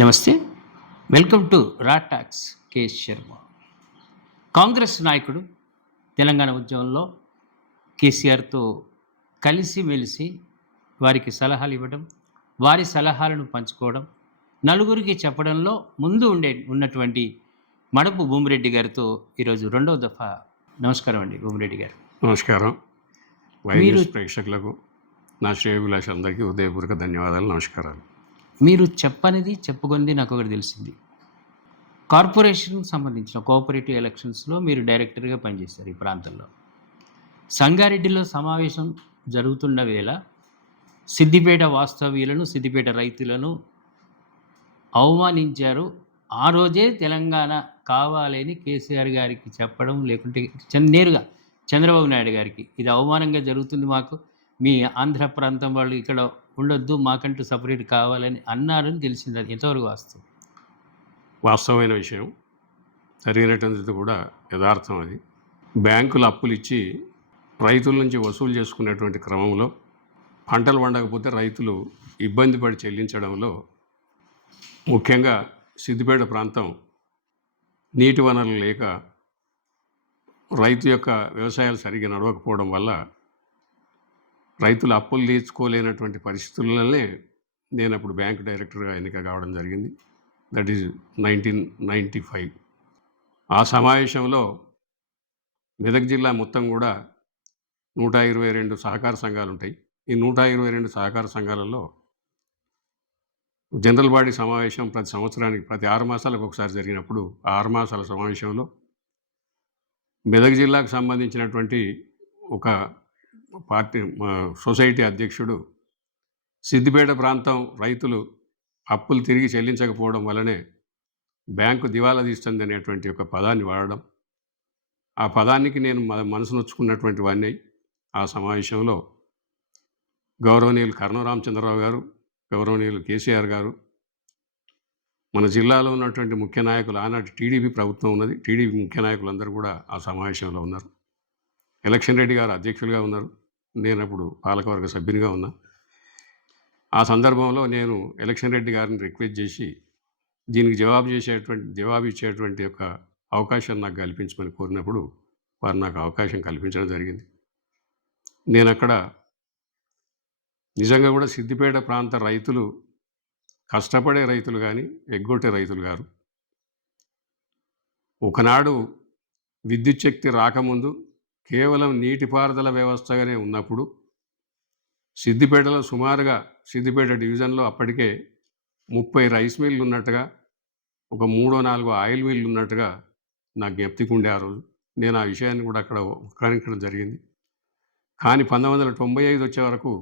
నమస్తే. Welcome to రా talks KS Sharma. Congress నాయకుడు తెలంగాణ ఉద్యమంలో కేసీఆర్‌తో కలిసిమెలిసి వారికి సలహాలు ఇవ్వడం, వారి సలహాలను పంచుకోవడం, నలుగురికి చెప్పడంలో ముందు ఉన్నటువంటి మడపు భూమిరెడ్డి గారితో ఈరోజు రెండవ దఫా. నమస్కారం అండి భూమిరెడ్డి గారు. నమస్కారం. మీరు వైఎస్ ప్రేక్షకులకు, నా శ్రేయోభిలాషులందరికీ హృదయపూర్వక ధన్యవాదాలు, నమస్కారాలు. మీరు చెప్పనిది చెప్పుకొనిది నాకు ఒకటి తెలిసింది. కార్పొరేషన్‌కి సంబంధించిన కోఆపరేటివ్ ఎలక్షన్స్‌లో మీరు డైరెక్టర్‌గా పనిచేశారు ఈ ప్రాంతంలో. సంగారెడ్డిలో సమావేశం జరుగుతున్న వేళ సిద్దిపేట వాస్తవ్యులను, సిద్దిపేట రైతులను అవమానించారు. ఆ రోజే తెలంగాణ కావాలని కేసీఆర్ గారికి చెప్పడం, లేకుంటే నేరుగా చంద్రబాబు నాయుడు గారికి ఇది అవమానంగా జరుగుతుంది మాకు, మీ ఆంధ్ర ప్రాంతం వాళ్ళు ఇక్కడ ఉండొద్దు, మాకంటూ సపరేట్ కావాలని అన్నారని తెలిసింది. అది ఎంతవరకు వాస్తవం? వాస్తవమైన విషయం, జరిగినటువంటిది కూడా యథార్థం. అది బ్యాంకులు అప్పులు ఇచ్చి రైతుల నుంచి వసూలు చేసుకునేటువంటి క్రమంలో పంటలు పండకపోతే రైతులు ఇబ్బంది పడి చెల్లించడంలో, ముఖ్యంగా సిద్దిపేట ప్రాంతం నీటి వనరులు లేక రైతు యొక్క వ్యవసాయాలు సరిగ్గా నడవకపోవడం వల్ల రైతులు అప్పులు తీర్చుకోలేనటువంటి పరిస్థితులనే నేను అప్పుడు బ్యాంక్ డైరెక్టర్గా ఎన్నిక కావడం జరిగింది. That is 1995. ఆ సమావేశంలో మెదక్ జిల్లా మొత్తం కూడా 122 సహకార సంఘాలు ఉంటాయి. ఈ 122 సహకార సంఘాలలో జనరల్ బాడీ సమావేశం ప్రతి సంవత్సరానికి, ప్రతి 6 మాసాలకు ఒకసారి జరిగినప్పుడు, ఆ 6 మాసాల సమావేశంలో మెదక్ జిల్లాకు సంబంధించినటువంటి ఒక పార్టీ సొసైటీ అధ్యక్షుడు సిద్దిపేట ప్రాంతం రైతులు అప్పులు తిరిగి చెల్లించకపోవడం వల్లనే బ్యాంకు దివాలా తీస్తుంది అనేటువంటి ఒక పదాన్ని వాడడం, ఆ పదానికి నేను మనసు నొచ్చుకున్నటువంటి వాడిని. ఆ సమావేశంలో గౌరవనీయులు కర్నూలు రామచంద్రరావు గారు, గౌరవనీయులు కేసీఆర్ గారు, మన జిల్లాలో ఉన్నటువంటి ముఖ్య నాయకులు, ఆనాటి టీడీపీ ప్రభుత్వం ఉన్నది, టీడీపీ ముఖ్య నాయకులందరూ కూడా ఆ సమావేశంలో ఉన్నారు. ఎలక్షన్ రెడ్డి గారు అధ్యక్షులుగా ఉన్నారు, నేను అప్పుడు పాలకవర్గ సభ్యునిగా ఉన్నా. ఆ సందర్భంలో నేను ఎలక్షన్ రెడ్డి గారిని రిక్వెస్ట్ చేసి దీనికి జవాబు ఇచ్చేటువంటి ఒక అవకాశం నాకు కల్పించమని కోరినప్పుడు వారు నాకు అవకాశం కల్పించడం జరిగింది. నేను అక్కడ నిజంగా కూడా సిద్దిపేట ప్రాంత రైతులు కష్టపడే రైతులు కానీ ఎగ్గొట్టే రైతులు గారు. ఒకనాడు విద్యుత్ శక్తి రాకముందు కేవలం నీటిపారుదల వ్యవస్థగానే ఉన్నప్పుడు సిద్దిపేటలో సుమారుగా, సిద్దిపేట డివిజన్లో అప్పటికే 30 రైస్ మిల్లు ఉన్నట్టుగా, ఒక 3-4 ఆయిల్ మిల్లు ఉన్నట్టుగా నాకు జ్ఞప్తికి ఉండే ఆ రోజు. నేను ఆ విషయాన్ని కూడా అక్కడ ఉక్కానించడం జరిగింది. కానీ 1995 వచ్చే వరకు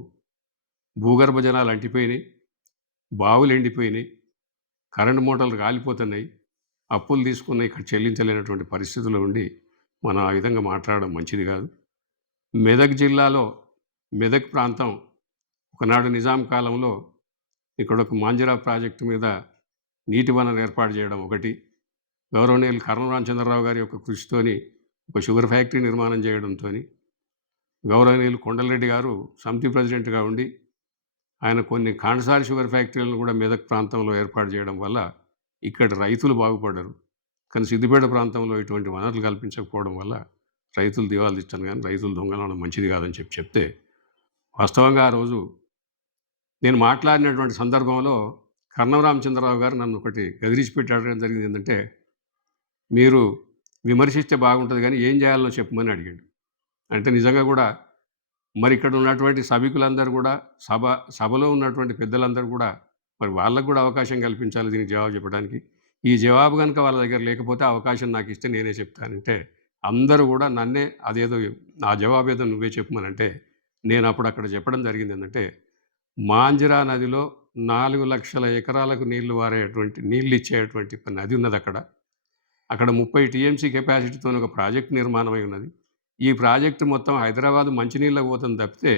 భూగర్భ జలాలు అంటిపోయినాయి, బావులు ఎండిపోయినాయి, కరెంటు మోటార్లు కాలిపోతున్నాయి, అప్పులు తీసుకున్న ఇక్కడ చెల్లించలేనటువంటి పరిస్థితుల్లో ఉండి మనం ఆ విధంగా మాట్లాడడం మంచిది కాదు. మెదక్ జిల్లాలో మెదక్ ప్రాంతం ఒకనాడు నిజాం కాలంలో ఇక్కడ ఒక మాంజరా ప్రాజెక్టు మీద నీటి వనరు ఏర్పాటు చేయడం ఒకటి, గౌరవనీయులు కర్నూలు రామచంద్రరావు గారి యొక్క కృషితోని ఒక షుగర్ ఫ్యాక్టరీ నిర్మాణం చేయడంతో, గౌరవనీయులు కొండలరెడ్డి గారు సమితి ప్రెసిడెంట్గా ఉండి ఆయన కొన్ని కాండసారి షుగర్ ఫ్యాక్టరీలను కూడా మెదక్ ప్రాంతంలో ఏర్పాటు చేయడం వల్ల ఇక్కడ రైతులు బాగుపడ్డారు. కానీ సిద్దిపేట ప్రాంతంలో ఇటువంటి వనరులు కల్పించకపోవడం వల్ల రైతులు దివాలా తీస్తాను, కానీ రైతులు దొంగలడం మంచిది కాదని చెప్తే, వాస్తవంగా ఆ రోజు నేను మాట్లాడినటువంటి సందర్భంలో కర్నూలు రామచంద్రరావు గారు నన్ను ఒకటి గదిరించి పెట్టడం జరిగింది. ఏంటంటే, మీరు విమర్శిస్తే బాగుంటుంది కానీ ఏం చేయాలో చెప్పమని అడిగాడు. అంటే నిజంగా కూడా మరి ఇక్కడ ఉన్నటువంటి సభికులందరూ కూడా, సభలో ఉన్నటువంటి పెద్దలందరూ కూడా మరి వాళ్ళకు కూడా అవకాశం కల్పించాలి దీనికి జవాబు చెప్పడానికి. ఈ జవాబు కనుక వాళ్ళ దగ్గర లేకపోతే అవకాశం నాకు ఇస్తే నేనే చెప్తానంటే అందరూ కూడా నన్నే అదేదో ఆ జవాబు ఏదో నువ్వే చెప్పమనంటే, నేను అప్పుడు అక్కడ చెప్పడం జరిగింది ఏంటంటే, మాంజరా నదిలో 4 లక్షల ఎకరాలకు నీళ్ళు ఇచ్చేటువంటి నది ఉన్నది. అక్కడ 30 టీఎంసీ కెపాసిటీతో ఒక ప్రాజెక్ట్ నిర్మాణమై ఉన్నది. ఈ ప్రాజెక్టు మొత్తం హైదరాబాద్ మంచినీళ్ళకు పోతుంది తప్పితే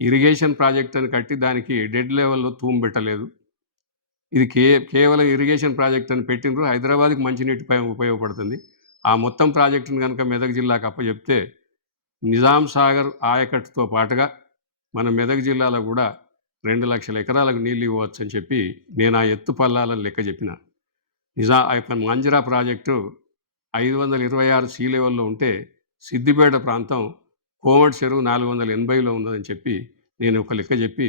ఇరిగేషన్ ప్రాజెక్ట్ అని కట్టి దానికి డెడ్ లెవెల్లో తూము పెట్టలేదు. ఇది కేవలం ఇరిగేషన్ ప్రాజెక్ట్ అని పెట్టినరు, హైదరాబాద్కి మంచినీటిపై ఉపయోగపడుతుంది. ఆ మొత్తం ప్రాజెక్టును కనుక మెదక్ జిల్లాకు అప్పచెప్తే నిజాం సాగర్ ఆయకట్టుతో పాటుగా మన మెదక్ జిల్లాలో కూడా 2,00,000 ఎకరాలకు నీళ్ళు ఇవ్వచ్చని చెప్పి నేను ఆ ఎత్తు పల్లాలను లెక్క చెప్పిన. ఆ యొక్క మంజరా ప్రాజెక్టు 526 సీ లెవెల్‌లో ఉంటే, సిద్దిపేట ప్రాంతం కోమటి చెరువు 480లో ఉన్నదని చెప్పి నేను ఒక లెక్క చెప్పి,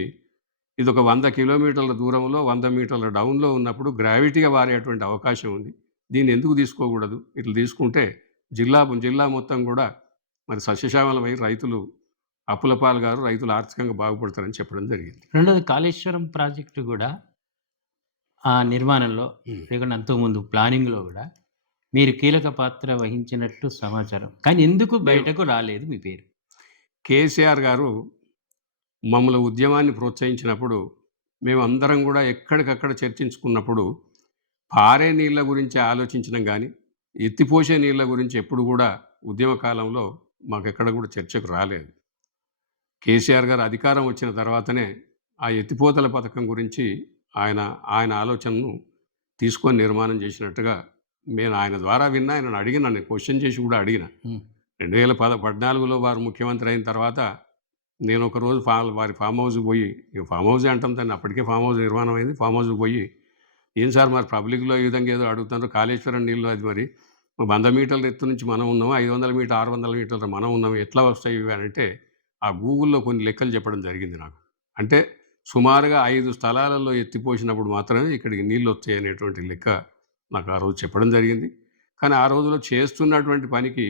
ఇదొక 100 కిలోమీటర్ల దూరంలో 100 మీటర్ల డౌన్‌లో ఉన్నప్పుడు గ్రావిటీగా వారేటువంటి అవకాశం ఉంది. దీన్ని ఎందుకు తీసుకోకూడదు? ఇట్లా తీసుకుంటే జిల్లా మొత్తం కూడా మరి సస్యశ్యామలమై రైతులు అప్పుల పాలు గారు, రైతులు ఆర్థికంగా బాగుపడతారని చెప్పడం జరిగింది. రెండోది కాళేశ్వరం ప్రాజెక్టు గూడా ఆ నిర్మాణంలో హ్మ్. లేకుంటే అంతకుముందు ప్లానింగ్‌లో గూడా మీరు కీలక పాత్ర వహించినట్లు సమాచారం. కానీ ఎందుకు బయటకు రాలేదు మీ పేరు? కేసీఆర్ గారు మమ్మల్ని ఉద్యమాన్ని ప్రోత్సహించినప్పుడు, మేమందరం కూడా ఎక్కడికక్కడ చర్చించుకున్నప్పుడు, పారే నీళ్ళ గురించి ఆలోచించడం గానీ, ఎత్తిపోసే నీళ్ళ గురించి ఎప్పుడు కూడా ఉద్యమ కాలంలో మాకెక్కడ కూడా చర్చకు రాలేదు. కేసీఆర్ గారు అధికారం వచ్చిన తర్వాతనే ఆ ఎత్తిపోతల పథకం గురించి ఆయన ఆలోచనను తీసుకొని నిర్మాణం చేసినట్టుగా నేను ఆయన ద్వారా విన్నా. ఆయనను అడిగిన, నేను క్వెషన్ చేసి కూడా అడిగిన. హ్మ్. 2014లో వారు ముఖ్యమంత్రి అయిన తర్వాత నేను ఒకరోజు వారి ఫామ్ హౌస్‌కి పోయి, ఇక ఫామ్ హౌసే అంటాం దాన్ని, అప్పటికే ఫామ్ హౌస్ నిర్మాణం అయింది. ఫామ్ హౌస్‌కి పోయి, "ఏం సార్ మరి పబ్లిక్‌లో ఈ విధంగా ఏదో అడుగుతున్నారు, కాళేశ్వరం నీళ్ళు అది మరి 100 మీటర్ల ఎత్తు నుంచి మనం ఉన్నాము, 500 మీటర్ 600 మీటర్ల మనం ఉన్నాము, ఎట్లా వస్తాయి ఇవి" అంటే ఆ గూగుల్‌లో కొన్ని లెక్కలు చెప్పడం జరిగింది నాకు. అంటే సుమారుగా 5 స్థలాలలో ఎత్తిపోసినప్పుడు మాత్రమే ఇక్కడికి నీళ్ళొస్తాయి అనేటువంటి లెక్క నాకు ఆ రోజు చెప్పడం జరిగింది. కానీ ఆ రోజుల్లో చేస్తున్నటువంటి పనికి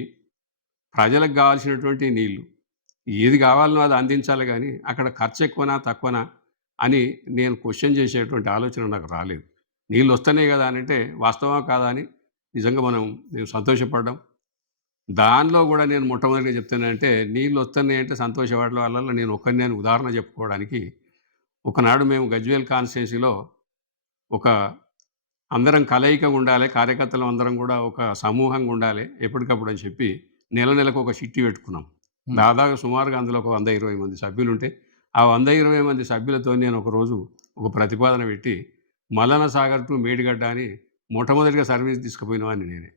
ప్రజలకు కావాల్సినటువంటి నీళ్ళు, ఏది కావాలనో అది అందించాలి గానీ, అక్కడ ఖర్చు ఎక్కువనా, తక్కువనా అని నేను క్వెషన్ చేసేటువంటి ఆలోచన నాకు రాలేదు. నీళ్ళొస్తున్నాయి గదా అనంటే వాస్తవమా కాదా అని నిజంగా మేము సంతోషపడ్డాం. దానిలో గూడా నేను మొట్టమొదటిగా చెప్తానంటే, నీళ్ళొస్తున్నాయంటే సంతోషపడడం వల్ల నేను ఒక్కడినే అని ఉదాహరణ చెప్పుకోవడానికి, ఒకనాడు మేము గజ్వేల్ కాన్స్టిట్యున్సీలో ఒక అందరం కలయికగా ఉండాలి, కార్యకర్తలం అందరం గూడా ఒక సమూహంగా ఉండాలి ఎప్పటికప్పుడు అని చెప్పి, నెలకు ఒక చిట్టి పెట్టుకున్నాం. హ్మ్. దాదాపు సుమారుగా అందులో ఒక 120 మంది సభ్యులుంటే, ఆ 120 మంది సభ్యులతో నేను ఒకరోజు ఒక ప్రతిపాదన పెట్టి, మల్లన సాగర్ టు మేడిగడ్డ అని మొట్టమొదటిగా సర్వీస్ తీసుకుపోయిన వాడిని నేనే.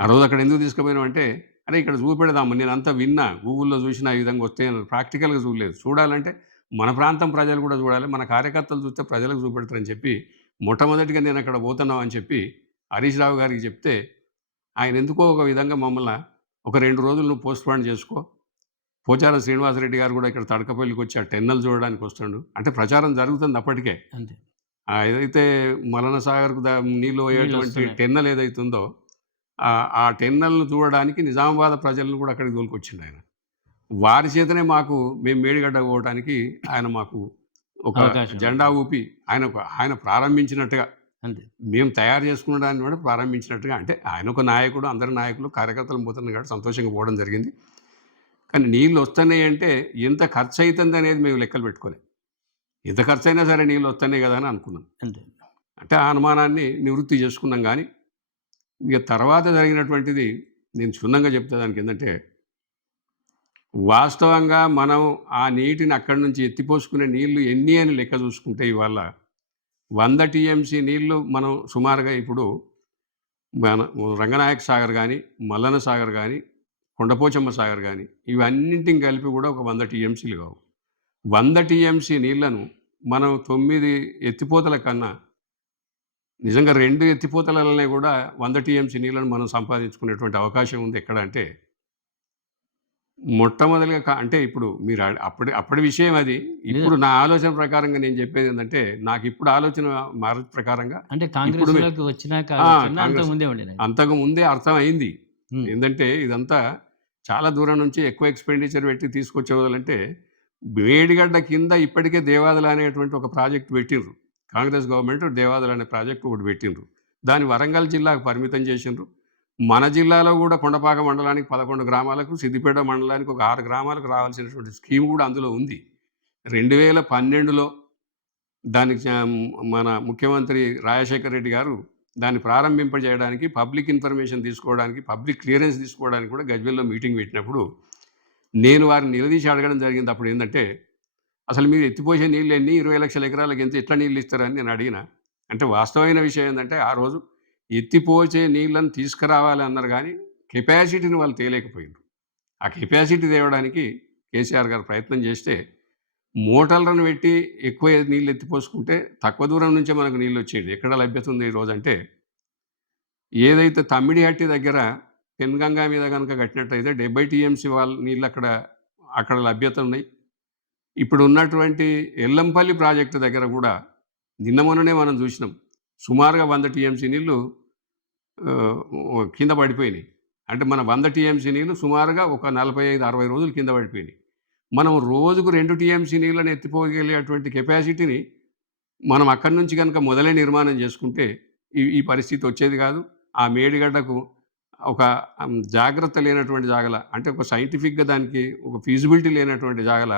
ఆ రోజు అక్కడ ఎందుకు తీసుకుపోయినామంటే, అరే ఇక్కడ చూపెడదాము, నేనంతా విన్నా, గూగుల్‌లో చూసినా ఈ విధంగా వస్తాయని, ప్రాక్టికల్‌గా చూడలేదు. చూడాలంటే మన ప్రాంతం ప్రజలు కూడా చూడాలి, మన కార్యకర్తలు చూస్తే ప్రజలకు చూపెడతారని చెప్పి, మొట్టమొదటిగా నేను అక్కడ పోతున్నాం అని చెప్పి హరీష్ రావు గారికి చెప్తే, ఆయన ఎందుకో ఒక విధంగా మమ్మల్ని ఒక 2 రోజులు నువ్వు పోస్ట్‌పోన్ చేసుకో. పోచారం శ్రీనివాసరెడ్డి గారు కూడా ఇక్కడ తడకపల్లికి వచ్చి ఆ టెన్నెల్ చూడడానికి వస్తుండు. అంటే ప్రచారం జరుగుతుంది అప్పటికే. అంతే. ఏదైతే మల్లన సాగర్‌కు నీళ్ళు పోయేటువంటి నీళ్ళొస్తున్నాయి. టెన్నెల్ ఏదైతే ఉందో, ఆ టెన్నెల్‌ను చూడడానికి నిజామాబాద్ ప్రజలను కూడా అక్కడికి తోలుకొచ్చిండాయన. వారి చేతనే మేము మేడిగడ్డ పోవటానికి ఆయన మాకు ఒక అవకాశం. జెండా ఊపి ఆయన ప్రారంభించినట్టుగా, అంతే. మేము తయారు చేసుకున్న దాన్ని కూడా ప్రారంభించినట్టుగా, అంటే ఆయన ఒక నాయకుడు, అందరి నాయకులు కార్యకర్తలు పోతున్నారు కాబట్టి సంతోషంగా పోవడం జరిగింది. కానీ నీళ్ళు వస్తున్నాయి అంటే ఎంత ఖర్చు అవుతుందనేది మేము లెక్కలు పెట్టుకోలేదు. ఎంత ఖర్చయినా సరే నీళ్ళు వస్తున్నాయి కదా అని అనుకున్నాం. అంతే. అంటే ఆ అనుమానాన్ని నివృత్తి చేసుకున్నాం. కానీ ఇక తర్వాత జరిగినటువంటిది నేను క్షుణ్ణంగా చెప్తే దానికేందంటే, వాస్తవంగా మనం ఆ నీటిని అక్కడి నుంచి ఎత్తిపోసుకునే నీళ్లు ఎన్ని అని లెక్క చూసుకుంటే ఇవాళ 100 టీఎంసీ నీళ్లు మనం సుమారుగా ఇప్పుడు మన రంగనాయక సాగర్ గానీ, మల్లన సాగర్ గానీ, కొండపోచమ్మ సాగర్ గానీ, ఇవన్నింటిని కలిపి కూడా ఒక 100 టీఎంసీలు కావు. 100 టీఎంసీ నీళ్లను మనం 9 ఎత్తిపోతల కన్నా, నిజంగా 2 ఎత్తిపోతలనే కూడా 100 టీఎంసీ నీళ్లను మనం సంపాదించుకునేటువంటి అవకాశం ఉంది. ఎక్కడ అంటే, మొట్టమొదలుగా అంటే ఇప్పుడు మీరు అప్పటి విషయం అది. ఇప్పుడు నా ఆలోచన ప్రకారంగా నేను చెప్పేదేందంటే, నాకిప్పుడు ఆలోచన ప్రకారంగా అంటే ఇప్పుడు కాంగ్రెస్‌లోకి వచ్చినాక ఆ! ఆలోచన కాంగ్రెస్ అంతకుముందే ఉండేది. అంతకు ముందే అర్థమయింది. హ్మ్. ఏందంటే ఇదంతా చాలా దూరం నుంచి ఎక్కువ ఎక్స్‌పెండిచర్ పెట్టి తీసుకొచ్చేవాళ్ళంటే, మేడిగడ్డ కింద ఇప్పటికే దేవాదుల అనేటువంటి ఒక ప్రాజెక్ట్ పెట్టిండ్రు. కాంగ్రెస్ గవర్నమెంట్ దేవాదుల అనే ప్రాజెక్ట్ ఒకటి పెట్టిండ్రు. దాన్ని వరంగల్ జిల్లాకు పరిమితం చేసిండ్రు. మన జిల్లాలో కూడా కొండపాక మండలానికి 11 గ్రామాలకు, సిద్దిపేట మండలానికి ఒక 6 గ్రామాలకు రావాల్సినటువంటి స్కీమ్ కూడా అందులో ఉంది. 2012లో దానికి మన ముఖ్యమంత్రి రాజశేఖర్ రెడ్డి గారు దాన్ని ప్రారంభింపజేయడానికి, పబ్లిక్ ఇన్ఫర్మేషన్ తీసుకోవడానికి, పబ్లిక్ క్లియరెన్స్ తీసుకోవడానికి కూడా గజ్వేల్‌లో మీటింగ్ పెట్టినప్పుడు, నేను వారిని నిలదీసి అడగడం జరిగింది. అప్పుడేందంటే, అసలు మీరు ఎత్తిపోసే నీళ్ళెన్ని? 20,00,000 ఎకరాలకు ఎట్లా నీళ్ళు ఇస్తారని నేను అడిగిన. అంటే వాస్తవమైన విషయం ఏందంటే, ఆ రోజు ఎత్తిపోసే నీళ్ళని తీసుకురావాలి అన్నారు గానీ, కెపాసిటీని వాళ్ళు తేలేకపోయిండ్రు. ఆ కెపాసిటీ తేవడానికి కేసీఆర్ గారు ప్రయత్నం చేస్తే, మోటార్లను పెట్టి ఎక్కువ నీళ్ళు ఎత్తిపోసుకుంటే తక్కువ దూరం నుంచే మనకు నీళ్ళు వచ్చేది. ఎక్కడ లభ్యత ఉంది ఈరోజంటే, ఏదైతే తమ్మిడిహట్టి దగ్గర పెన్గంగా మీద గనుక కట్టినట్టయితే 70 టీఎంసీ నీళ్ళు అక్కడ లభ్యత ఉన్నాయి. ఇప్పుడు ఉన్నటువంటి ఎల్లంపల్లి ప్రాజెక్టు దగ్గర కూడా నిన్న మొన్ననే మనం చూసినాం. సుమారుగా 100 టీఎంసీ నీళ్ళు కింద పడిపోయినాయి. అంటే మన 100 టీఎంసీ నీళ్ళు సుమారుగా ఒక 45, 60 రోజులు కింద పడిపోయినాయి. మనం రోజుకు 2 టీఎంసీ నీళ్ళని ఎత్తిపోగలిగేటువంటి కెపాసిటీని మనం అక్కడి నుంచి కనుక మొదలే నిర్మాణం చేసుకుంటే ఈ పరిస్థితి వచ్చేది కాదు. ఆ మేడిగడ్డకు ఒక జాగ్రత్త లేనటువంటి జాగల, అంటే ఒక సైంటిఫిక్‌గా దానికి ఒక ఫీజిబిలిటీ లేనటువంటి జాగల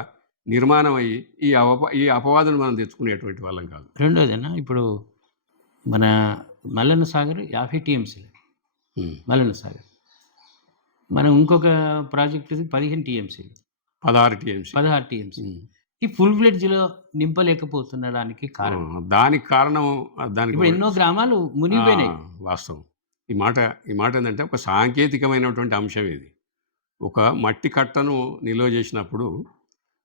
నిర్మాణం అయ్యి ఈ అపవాదును మనం తెచ్చుకునేటువంటి వాళ్ళం కాదు. రెండోదన్నా ఇప్పుడు మన మల్లన్న సాగర్ 50 టీఎంసీలు. మల్లన్న సాగర్. మనం ఇంకొక ప్రాజెక్టుది 15 టీఎంసీలు. 16 టీఎంసీ. 16 టీఎంసీ. ఈ ఫుల్ ఫ్లెడ్జ్‌లో నింపలేకపోతుండడానికి కారణం. దానికి కారణం దానికి ఇప్పుడు ఎన్నో గ్రామాలు మునిగిపోయినాయి. వాస్తవం. ఈ మాట ఏందంటే ఒక సాంకేతికమైనటువంటి అంశం ఇది. ఒక మట్టి కట్టను నిల్వ చేసినప్పుడు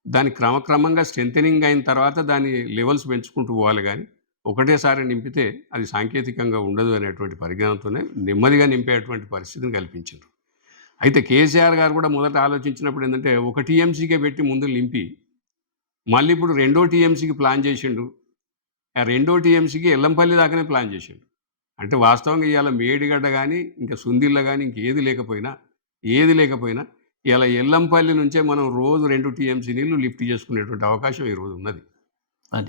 దాని క్రమక్రమంగా స్ట్రెంథెనింగ్ అయిన తర్వాత దాని లెవెల్స్ పెంచుకుంటూ పోవాలి గానీ, ఒకటేసారి నింపితే అది సాంకేతికంగా ఉండదు అనేటువంటి పరిజ్ఞానంతోనే నెమ్మదిగా నింపేటువంటి పరిస్థితిని కల్పించారు. అయితే కేసీఆర్ గారు కూడా మొదట ఆలోచించినప్పుడు ఏంటంటే, ఒక టీఎంసీకే పెట్టి ముందు నింపి, మళ్ళీ ఇప్పుడు రెండో టీఎంసీకి ప్లాన్ చేసిండు. ఆ రెండో టీఎంసీకి ఎల్లంపల్లి దాకానే ప్లాన్ చేసిండు. అంటే వాస్తవంగా ఇవాళ మేడిగడ్డ కానీ, ఇంకా సుందిళ్ళ కానీ, ఇంకేది లేకపోయినా ఇవాళ ఎల్లంపల్లి నుంచే మనం రోజు 2 టీఎంసీ నీళ్లు లిఫ్ట్ చేసుకునేటువంటి అవకాశం ఈరోజు ఉన్నది.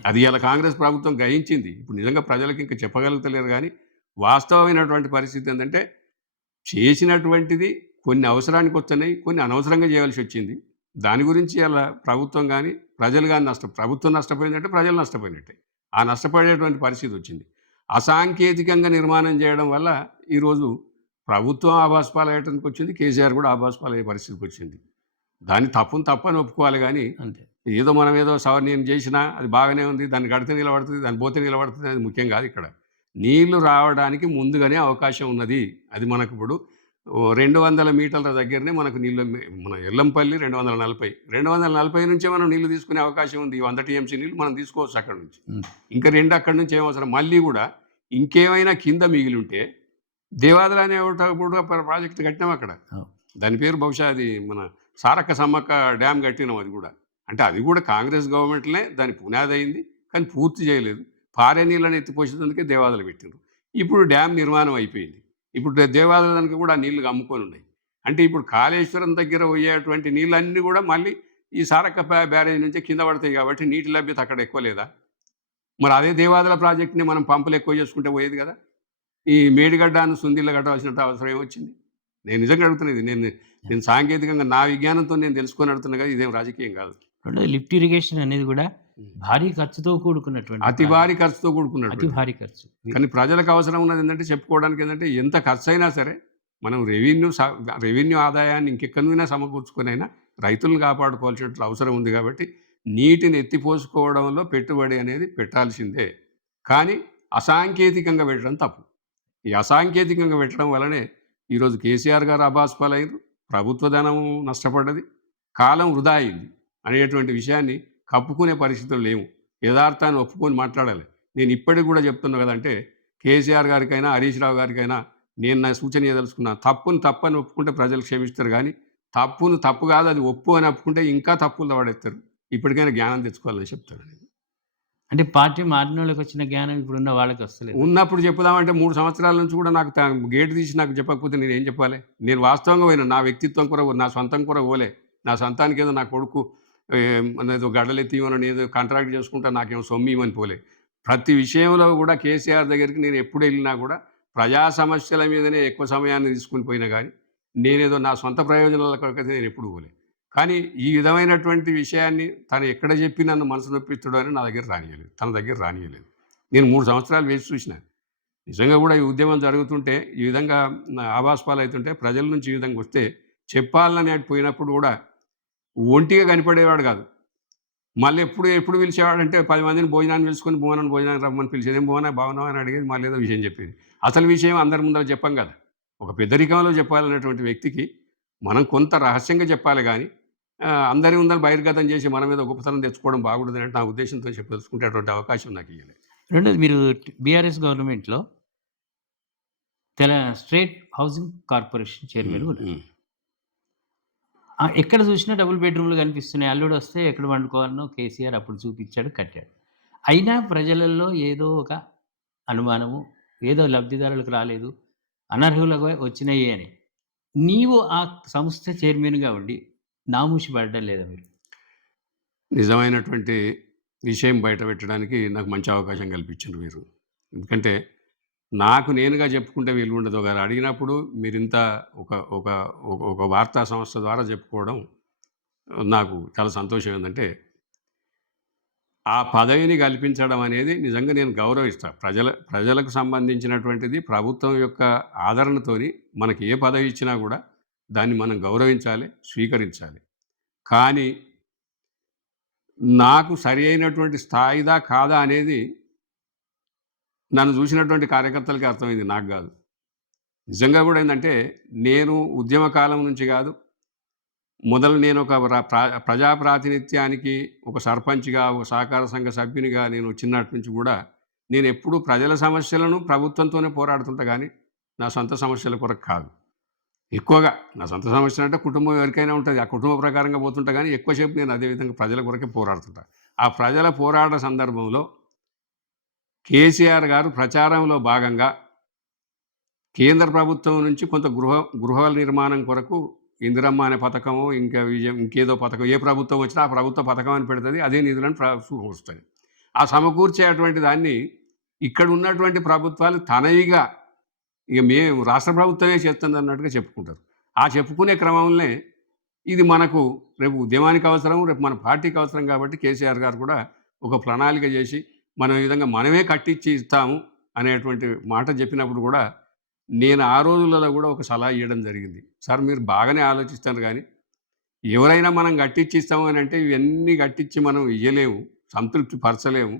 అది ఇవాళ కాంగ్రెస్ ప్రభుత్వం గ్రహించింది. ఇప్పుడు నిజంగా ప్రజలకు ఇంకా చెప్పగలుగుతలేరు కానీ, వాస్తవమైనటువంటి పరిస్థితి ఏంటంటే, చేసినటువంటిది కొన్ని అవసరానికి వస్తున్నాయి, కొన్ని అనవసరంగా చేయాల్సి వచ్చింది. దాని గురించి ఇలా ప్రభుత్వం కానీ, ప్రజలు కానీ ప్రభుత్వం నష్టపోయిందంటే ప్రజలు నష్టపోయినట్టే. ఆ నష్టపడేటువంటి పరిస్థితి వచ్చింది. అసాంకేతికంగా నిర్మాణం చేయడం వల్ల ఈరోజు ప్రభుత్వం ఆభాసపాలయ్యటానికి వచ్చింది, కేసీఆర్ కూడా ఆభాసపాలయ్యే పరిస్థితికి వచ్చింది. దాన్ని తప్పని ఒప్పుకోవాలి కానీ, అంతే. ఏదో మనం ఏదో నేను చేసినా అది బాగానే ఉంది, దాన్ని కడితే నిలబడుతుంది, దాన్ని పోతే నిలబడుతుంది, అది ముఖ్యం కాదు. ఇక్కడ నీళ్లు రావడానికి ముందుగానే అవకాశం ఉన్నది. అది మనకు ఇప్పుడు 200 మీటర్ల దగ్గరనే మనకు నీళ్ళు, మన ఎల్లంపల్లి 240 నుంచే మనం నీళ్లు తీసుకునే అవకాశం ఉంది. 100 టీఎంసీ నీళ్ళు మనం తీసుకోవచ్చు అక్కడ నుంచి. ఇంకా 2 అక్కడి నుంచి ఏమవసరం. మళ్ళీ కూడా ఇంకేమైనా కింద మిగిలి ఉంటే దేవాదులు అనే కూడా ప్రాజెక్టు కట్టినాం అక్కడ. దాని పేరు బహుశా అది మన సారక్క సమ్మక్క డ్యామ్ కట్టినాం. అది కూడా అంటే అది కూడా కాంగ్రెస్ గవర్నమెంట్లే దాని పునాది అయింది, కానీ పూర్తి చేయలేదు. పారే నీళ్ళని ఎత్తిపోసేందుకే దేవాదులు పెట్టినారు. ఇప్పుడు డ్యామ్ నిర్మాణం అయిపోయింది. ఇప్పుడు దేవాలయానికి కూడా నీళ్లు అమ్ముకొని ఉన్నాయి. అంటే ఇప్పుడు కాళేశ్వరం దగ్గర పోయేటువంటి నీళ్ళన్నీ కూడా మళ్ళీ ఈ సారక్క బ్యారేజ్ నుంచే కింద పడతాయి. కాబట్టి నీటి లభ్యత అక్కడ ఎక్కువ లేదా? మరి అదే దేవాదుల ప్రాజెక్ట్ని మనం పంపులు ఎక్కువ చేసుకుంటే పోయేది కదా. ఈ మేడిగడ్డను సుందిళ్ళ కట్టవలసినంత అవసరం ఏమొచ్చింది? నేను నిజంగా అడుగుతున్నది. నేను సాంకేతికంగా నా విజ్ఞానంతో నేను తెలుసుకొని అడుగుతున్నా కదా, ఇదేం రాజకీయం కాదు. లిఫ్ట్ ఇరిగేషన్ అనేది కూడా భారీ ఖర్చుతో కూడుకున్నటువంటి, అతి భారీ ఖర్చుతో కూడుకున్నట్టు, అతి భారీ ఖర్చు. కానీ ప్రజలకు అవసరం ఉన్నది ఏంటంటే, చెప్పుకోవడానికి ఏంటంటే, ఎంత ఖర్చు అయినా సరే మనం రెవెన్యూ ఆదాయాన్ని ఇంకెక్కడైనా సమకూర్చుకునైనా రైతులను కాపాడుకోవాల్సిన అవసరం ఉంది. కాబట్టి నీటిని ఎత్తిపోసుకోవడంలో పెట్టుబడి అనేది పెట్టాల్సిందే. కానీ అసాంకేతికంగా పెట్టడం తప్పు. ఈ అసాంకేతికంగా పెట్టడం వల్లనే ఈరోజు కేసీఆర్ గారు అబాస్పాలయ్యారు, ప్రభుత్వ ధనం నష్టపడ్డది, కాలం వృధా అయింది అనేటువంటి విషయాన్ని కప్పుకునే పరిస్థితులు లేవు. యథార్థాన్ని ఒప్పుకొని మాట్లాడాలి. నేను ఇప్పటికి కూడా చెప్తున్నా కదంటే, కేసీఆర్ గారికైనా హరీష్ రావు గారికైనా నేను నా సూచన చేయదలుచుకున్నా, తప్పని ఒప్పుకుంటే ప్రజలు క్షమిస్తారు. కానీ తప్పు కాదు, అది ఒప్పు అని ఒప్పుకుంటే ఇంకా తప్పులు పడేస్తారు. ఇప్పటికైనా జ్ఞానం తెచ్చుకోవాలని చెప్తాను. అంటే పార్టీ మారిన వాళ్ళకి వచ్చిన జ్ఞానం ఇప్పుడున్న వాళ్ళకి వస్తలేదు. ఉన్నప్పుడు చెప్పుదామంటే 3 సంవత్సరాల నుంచి కూడా నాకు గేటు తీసి నాకు చెప్పకపోతే నేను ఏం చెప్పాలి? నేను వాస్తవంగా పోయినా, నా వ్యక్తిత్వం కూడా, నా సొంతం కూడా పోలే. నా సొంతానికి ఏదో నా కొడుకు ఏదో గడ్డలెత్తి ఇవ్వనని ఏదో కాంట్రాక్ట్ చేసుకుంటా నాకేమో సొమ్ము ఇవ్వని పోలే. ప్రతి విషయంలో కూడా కేసీఆర్ దగ్గరికి నేను ఎప్పుడు వెళ్ళినా కూడా ప్రజా సమస్యల మీదనే ఎక్కువ సమయాన్ని తీసుకుని పోయినా. కానీ నేనేదో నా సొంత ప్రయోజనాల కొరకైతే నేను ఎప్పుడు పోలే. కానీ ఈ విధమైనటువంటి విషయాన్ని తను ఎక్కడ చెప్పి నన్ను మనసు నొప్పిస్తాడో అని తన దగ్గర రానియలేదు. నేను 3 సంవత్సరాలు వేసి చూసిన. నిజంగా కూడా ఈ ఉద్యమం జరుగుతుంటే, ఈ విధంగా ఆభాసపాలు అవుతుంటే, ప్రజల నుంచి ఈ విధంగా వస్తే చెప్పాలని పోయినప్పుడు కూడా ఒంటిగా కనిపడేవాడు కాదు. మళ్ళీ ఎప్పుడు పిలిచేవాడంటే 10 మందిని భోజనాన్ని పిలుచుకొని భోజనాన్ని రమ్మని పిలిచేది. ఏం బాగున్నావు అని అడిగేది. మళ్ళీ ఏదో విషయం చెప్పేది. అసలు విషయం అందరి ముందర చెప్పం కదా. ఒక పెద్దరికంలో చెప్పాలన్నటువంటి వ్యక్తికి మనం కొంత రహస్యంగా చెప్పాలి. కానీ అందరి ఉందని బహిర్గతం చేసి మన మీద గొప్పతనం తెచ్చుకోవడం బాగుండదని అంటే నా ఉద్దేశంతో చెప్పదలుచుకునేటువంటి అవకాశం నాకు ఇయ్యలేదు. రెండోది మీరు బీఆర్ఎస్ గవర్నమెంట్‌లో స్టేట్ హౌసింగ్ కార్పొరేషన్ చైర్మన్‌గా ఉన్నారు. హ్మ్. ఎక్కడ చూసినా డబుల్ బెడ్‌రూమ్‌లు కనిపిస్తున్నాయి. అల్లుడొస్తే ఎక్కడ వండుకోవాలనో కేసీఆర్ అప్పుడు చూపించాడు, కట్టాడు. అయినా ప్రజలలో ఏదో ఒక అనుమానము, ఏదో లబ్ధిదారులకు రాలేదు, అనర్హులుగా వచ్చినాయి అని. నీవు ఆ సంస్థ చైర్మన్‌గా ఉండి నామూషి పడడం లేదా మీరు? నిజమైనటువంటి విషయం బయటపెట్టడానికి నాకు మంచి అవకాశం కల్పించారు మీరు. ఎందుకంటే నాకు నేనుగా చెప్పుకుంటే వీలుండదు. ఒకరు అడిగినప్పుడు మీరింత ఒక ఒక ఒక ఒక వార్తా సంస్థ ద్వారా చెప్పుకోవడం నాకు చాలా సంతోషం. ఏందంటే ఆ పదవిని కల్పించడం అనేది నిజంగా నేను గౌరవిస్తా. ప్రజలకు సంబంధించినటువంటిది ప్రభుత్వం యొక్క ఆదరణతోని మనకి ఏ పదవి ఇచ్చినా కూడా దాన్ని మనం గౌరవించాలి, స్వీకరించాలి. కానీ నాకు సరి అయినటువంటి స్థాయిదా కాదా అనేది నన్ను చూసినటువంటి కార్యకర్తలకి అర్థమైంది, నాకు కాదు. నిజంగా కూడా ఏందంటే నేను ఉద్యమ కాలం నుంచి కాదు, మొదలు నేను ఒక ప్రజా ప్రాతినిధ్యానికి ఒక సర్పంచ్‌గా, ఒక సహకార సంఘ సభ్యునిగా నేను చిన్నటి నుంచి కూడా నేనెప్పుడూ ప్రజల సమస్యలను ప్రభుత్వంతోనే పోరాడుతుంటా గానీ, నా సొంత సమస్యల కొరకు కాదు. ఎక్కువగా నా సొంత సమస్యలంటే కుటుంబం ఎవరికైనా ఉంటది. ఆ కుటుంబ ప్రకారంగా పోతుంటా గానీ, ఎక్కువసేపు నేను అదే విధంగా ప్రజల కొరకే పోరాడుతుంటా. ఆ ప్రజల పోరాట సందర్భంలో కేసీఆర్ గారు ప్రచారంలో భాగంగా కేంద్ర ప్రభుత్వం నుంచి కొంత గృహాల నిర్మాణం కొరకు ఇందిరమ్మ అనే పథకమో, ఇంకా ఇంకేదో పథకం ఏ ప్రభుత్వం వచ్చినా ఆ ప్రభుత్వ పథకం అని పెడుతుంది. అదే నిధులను సమకూరుస్తుంది. ఆ సమకూర్చేటువంటి దాన్ని ఇక్కడ ఉన్నటువంటి ప్రభుత్వాలు తనవిగా ఇక మేము రాష్ట్ర ప్రభుత్వమే చేస్తుంది అన్నట్టుగా చెప్పుకుంటారు. ఆ చెప్పుకునే క్రమంలోనే ఇది మనకు రేపు ఉద్యమానికి అవసరం, రేపు మన పార్టీకి అవసరం కాబట్టి కేసీఆర్ గారు కూడా ఒక ప్రణాళిక చేసి మనం ఈ విధంగా మనమే కట్టించి ఇస్తాము అనేటువంటి మాట చెప్పినప్పుడు కూడా నేను ఆ రోజులలో కూడా ఒక సలహా ఇవ్వడం జరిగింది. సార్ మీరు బాగానే ఆలోచిస్తారు కానీ ఎవరైనా మనం కట్టించి ఇస్తాము అని అంటే ఇవన్నీ కట్టించి మనం ఇయ్యలేము, సంతృప్తి పరచలేము.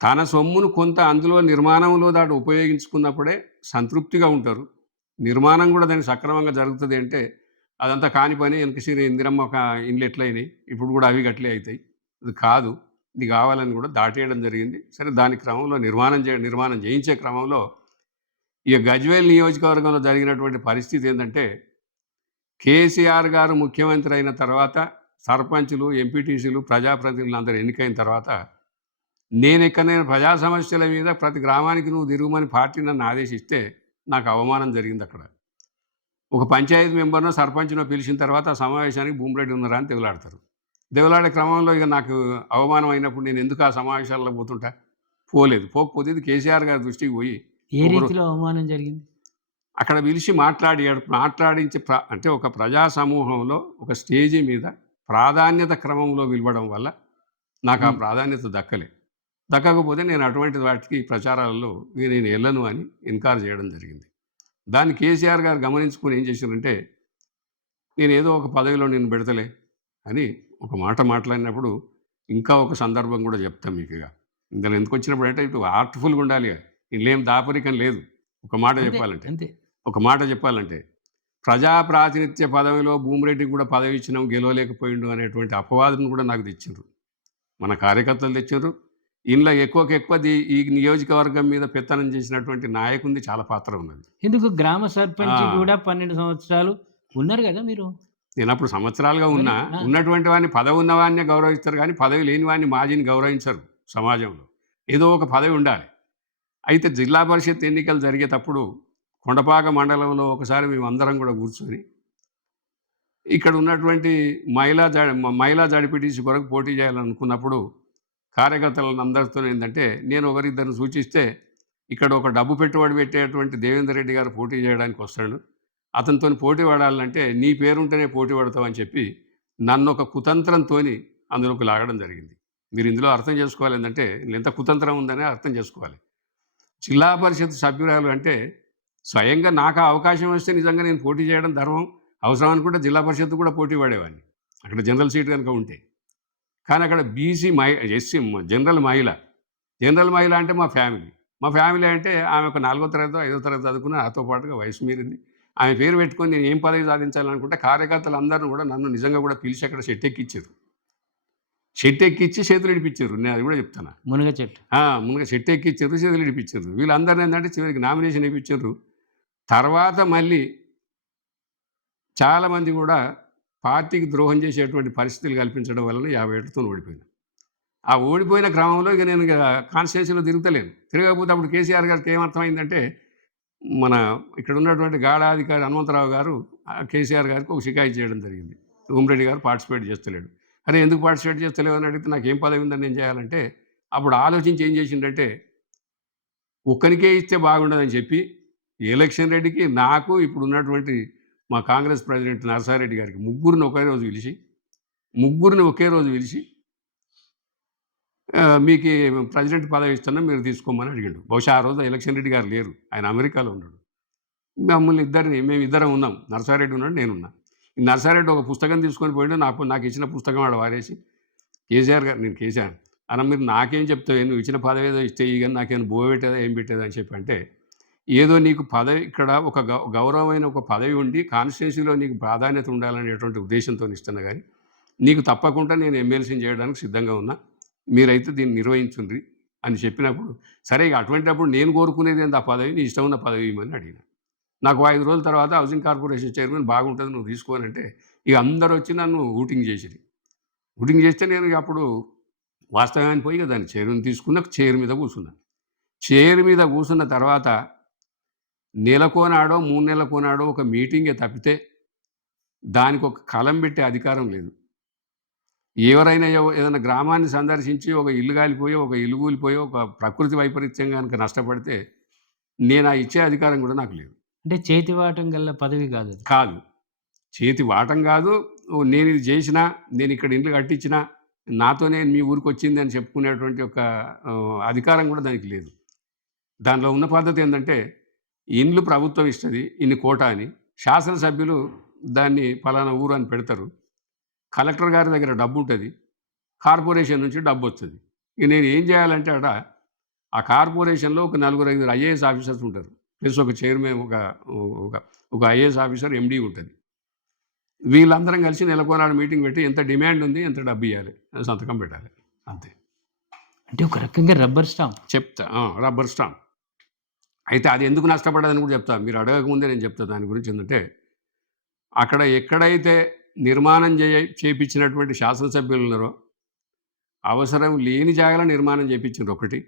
తన సొమ్మును కొంత అందులో నిర్మాణంలో దాటి ఉపయోగించుకున్నప్పుడే సంతృప్తిగా ఉంటారు. నిర్మాణం కూడా దానికి సక్రమంగా జరుగుతుంది అంటే అదంతా కాని పని. వెనకసిరి ఇందిరమ్మ ఒక ఇండ్లు ఎట్లయినాయి ఇప్పుడు కూడా అవి గట్లే అవుతాయి. ఇది కాదు, ఇది కావాలని కూడా దాటేయడం జరిగింది. సరే దాని క్రమంలో నిర్మాణం చేయించే క్రమంలో ఇక గజ్వేల్ నియోజకవర్గంలో జరిగినటువంటి పరిస్థితి ఏంటంటే కేసీఆర్ గారు ముఖ్యమంత్రి అయిన తర్వాత సర్పంచులు, ఎంపీటీసీలు, ప్రజాప్రతినిధులు అందరూ ఎన్నికైన తర్వాత నేను ఎక్కడైనా ప్రజా సమస్యల మీద ప్రతి గ్రామానికి నువ్వు తిరుగుమని పార్టీ నన్ను ఆదేశిస్తే నాకు అవమానం జరిగింది. అక్కడ ఒక పంచాయతీ మెంబర్నో సర్పంచ్‌నో పిలిచిన తర్వాత ఆ సమావేశానికి భూమిరెడ్డి ఉన్నారా అని దెవలాడతారు. దెవలాడే క్రమంలో ఇక నాకు అవమానం అయినప్పుడు నేను ఎందుకు ఆ సమావేశాల్లో పోతుంటా? పోలేదు. పోకపోతే ఇది కేసీఆర్ గారి దృష్టికి పోయి ఏ ఒకరు రీతిలో అవమానం జరిగింది? అక్కడ పిలిచి మాట్లాడించి అంటే ఒక ప్రజా సమూహంలో ఒక స్టేజి మీద ప్రాధాన్యత క్రమంలో పిలవడం వల్ల నాకు ఆ ప్రాధాన్యత దక్కలే. దక్కకపోతే నేను అటువంటి వాటికి ప్రచారాలలో నేను వెళ్ళను అని ఇన్కార్ చేయడం జరిగింది. దాన్ని కేసీఆర్ గారు గమనించుకొని ఏం చేశారంటే నేనేదో ఒక పదవిలో నేను పెడతలే అని ఒక మాట మాట్లాడినప్పుడు ఇంకా ఒక సందర్భం కూడా చెప్తాను మీకు. ఇక ఇందులో ఎందుకు వచ్చినప్పుడు అంటే ఇటు ఆర్ట్ఫుల్గా ఉండాలి. ఇందులో ఏం దాపరికం లేదు. ఒక మాట అంతే. చెప్పాలంటే ప్రజా ప్రాతినిధ్య పదవిలో భూమిరెడ్డికి కూడా పదవి ఇచ్చినాం, గెలవలేకపోయిండు అనేటువంటి అపవాదును కూడా నాకు తెచ్చిండ్రు. మన కార్యకర్తలు తెచ్చిండ్రు. ఇందులో ఎక్కువ ఈ నియోజకవర్గం మీద పెత్తనం చేసినటువంటి నాయకునిది చాలా పాత్ర ఉన్నది. ఎందుకు గ్రామ సర్పంచ్ కూడా 12 సంవత్సరాలు ఉన్నారు కదా మీరు. నేను అప్పుడు సంవత్సరాలుగా ఉన్నటువంటి వాడిని, పదవి ఉన్నవాడినే గౌరవిస్తారు కానీ పదవి లేని వాడిని మాజీని గౌరవించరు సమాజంలో. ఏదో ఒక పదవి ఉండాలి. అయితే జిల్లా పరిషత్ ఎన్నికలు జరిగేటప్పుడు కొండపాక మండలంలో ఒకసారి మేమందరం కూడా కూర్చొని ఇక్కడ ఉన్నటువంటి మహిళా జడ్పీటీసీ కొరకు పోటీ చేయాలనుకున్నప్పుడు కార్యకర్తలను అందరితో ఏంటంటే నేను ఒకరిద్దరిని సూచిస్తే ఇక్కడ ఒక డబ్బు పెట్టుబడి పెట్టేటువంటి దేవేందర్ రెడ్డి గారు పోటీ చేయడానికి వస్తాడు, అతనితో పోటీ పడాలంటే నీ పేరుంటేనే పోటీ పడతామని చెప్పి నన్ను ఒక కుతంత్రంతో అందులోకి లాగడం జరిగింది. మీరు ఇందులో అర్థం చేసుకోవాలి ఏంటంటే ఎంత కుతంత్రం ఉందనే అర్థం చేసుకోవాలి. జిల్లా పరిషత్ సభ్యురాలు అంటే స్వయంగా నాకు అవకాశం వస్తే నిజంగా నేను పోటీ చేయడం ధర్మం, అవసరం అనుకుంటే జిల్లా పరిషత్ కూడా పోటీ పడేవాడిని అక్కడ జనరల్ సీట్ కనుక ఉంటే. కానీ అక్కడ బీసీ ఎస్సీ జనరల్ మహిళ అంటే మా ఫ్యామిలీ అంటే ఆమె ఒక 4వ తరగతి 5వ తరగతి చదువుకున్న నాతో పాటుగా వయసు మీరింది. ఆమె పేరు పెట్టుకొని నేను ఏం పదవి సాధించాలనుకుంటే కార్యకర్తలు అందరూ కూడా నన్ను నిజంగా కూడా పిలిచి అక్కడ షెట్టెక్కిచ్చారు. షెట్టెక్కిచ్చి చేతులు ఇడిపించారు. నేను అది కూడా చెప్తున్నా. మునగ చెట్టు. ముందుగా షెట్టెక్కిచ్చారు, చేతులు ఇడిపించారు. వీళ్ళందరిని ఏంటంటే చివరికి నామినేషన్ ఇప్పించారు. తర్వాత మళ్ళీ చాలామంది కూడా పార్టీకి ద్రోహం చేసేటువంటి పరిస్థితులు కల్పించడం వలన 50 ఏళ్లతో ఓడిపోయాను. ఆ ఓడిపోయిన క్రమంలో ఇక నేను కాన్స్టిట్యున్సీలో తిరుగుతలేను. తిరగకపోతే అప్పుడు కేసీఆర్ గారికి ఏమర్థమైందంటే, మన ఇక్కడ ఉన్నటువంటి గాడాధికారి హనుమంతరావు గారు కేసీఆర్ గారికి ఒక షికాయత్ చేయడం జరిగింది. ఉమ్మిరెడ్డి గారు పార్టిసిపేట్ చేస్తలేడు. అరే ఎందుకు పార్టిసిపేట్ చేస్తలేవు అని అడిగితే నాకేం పదవి ఉందని నేను చేయాలంటే, అప్పుడు ఆలోచించి ఏం చేసిండంటే, ఒక్కనికే ఇస్తే బాగుండదని చెప్పి ఎలక్షన్ రెడ్డికి, నాకు, ఇప్పుడు ఉన్నటువంటి మా కాంగ్రెస్ ప్రెసిడెంట్ నరసారెడ్డి గారికి ముగ్గురిని ఒకే రోజు పిలిచి మీకు ప్రెసిడెంట్ పదవి ఇస్తున్నా మీరు తీసుకోమని అడిగిండు. బహుశా ఆ రోజు ఎలక్షన్ రెడ్డి గారు లేరు, ఆయన అమెరికాలో ఉన్నాడు. మేమిద్దరం ఉన్నాం. నరసారెడ్డి ఉన్నాడు, నేనున్నా. ఈ నరసారెడ్డి ఒక పుస్తకం తీసుకొని పోయిండు. నాకు ఇచ్చిన పుస్తకం వాడు వారేసి, కేసీఆర్ గారు, నేను కేసీఆర్ అన్న మీరు నాకేం చెప్తావు, నువ్వు ఇచ్చిన పదవి ఏదో ఇస్తే కానీ నాకేమైనా బోయ పెట్టేదా ఏం పెట్టేదా అని చెప్పి అంటే, ఏదో నీకు పదవి ఇక్కడ ఒక గౌరవమైన ఒక పదవి ఉండి కాన్స్టిట్యున్సీలో నీకు ప్రాధాన్యత ఉండాలనేటువంటి ఉద్దేశంతో ఇస్తున్నా, కానీ నీకు తప్పకుండా నేను ఎమ్మెల్సీని చేయడానికి సిద్ధంగా ఉన్నా, మీరైతే దీన్ని నిర్వహించుండ్రి అని చెప్పినప్పుడు, సరే ఇక అటువంటిప్పుడు నేను కోరుకునేది ఏంటి, ఆ పదవి నీ ఇష్టం ఉన్న పదవి ఇవ్వమని అడిగిన. నాకు 5 రోజుల తర్వాత హౌసింగ్ కార్పొరేషన్ చైర్మన్ బాగుంటుంది నువ్వు తీసుకోనంటే, ఇక అందరూ వచ్చి నన్ను ఊటింగ్ చేసిరి. ఊటింగ్ చేస్తే నేను అప్పుడు వాస్తవానికి పోయి దాన్ని చైర్మన్ తీసుకున్న, చైర్ మీద కూర్చున్నాను. చైర్ మీద కూర్చున్న తర్వాత నెలకోనాడో 3 నెలలకోనాడో ఒక మీటింగే తప్పితే దానికి ఒక కలం పెట్టే అధికారం లేదు. ఎవరైనా ఏదైనా గ్రామాన్ని సందర్శించి ఒక ఇల్లు కాలిపోయో, ఒక ఇల్లు కూలిపోయో, ఒక ప్రకృతి వైపరీత్యం కనుక నష్టపడితే నేను ఆ ఇచ్చే అధికారం కూడా నాకు లేదు. అంటే చేతి వాటం గల పదవి కాదు. కాదు, చేతి వాటం కాదు. నేను ఇది చేసినా, నేను ఇక్కడ ఇల్లు కట్టించినా, నాతోనే మీ ఊరికి వచ్చింది అని చెప్పుకునేటువంటి ఒక అధికారం కూడా దానికి లేదు. దానిలో ఉన్న పద్ధతి ఏంటంటే, ఇండ్లు ప్రభుత్వం ఇస్తుంది ఇన్ని కోటా అని, శాసనసభ్యులు దాన్ని పలానా ఊరు అని పెడతారు. కలెక్టర్ గారి దగ్గర డబ్బు ఉంటుంది, కార్పొరేషన్ నుంచి డబ్బు వస్తుంది. ఇక నేను ఏం చేయాలంటే ఆ కార్పొరేషన్లో ఒక 4-5 ఐఏఎస్ ఆఫీసర్స్ ఉంటారు, ప్లస్ ఒక చైర్మన్, ఒక ఐఏఎస్ ఆఫీసర్, ఎండీ ఉంటుంది. వీళ్ళందరం కలిసి నెలకోనాడు మీటింగ్ పెట్టి ఎంత డిమాండ్ ఉంది, ఎంత డబ్బు ఇవ్వాలి, సంతకం పెట్టాలి, అంతే. అంటే ఒక రకంగా రబ్బర్ స్టాంప్ చెప్తా, రబ్బర్ స్టాంప్. అయితే అది ఎందుకు నష్టపడ్డదని కూడా చెప్తా, మీరు అడగకముందే నేను చెప్తా దాని గురించి. ఏంటంటే అక్కడ ఎక్కడైతే నిర్మాణం చేయించినటువంటి శాసనసభ్యులు ఉన్నారో, అవసరం లేని జాగాలో నిర్మాణం చేయించారు ఒకటి.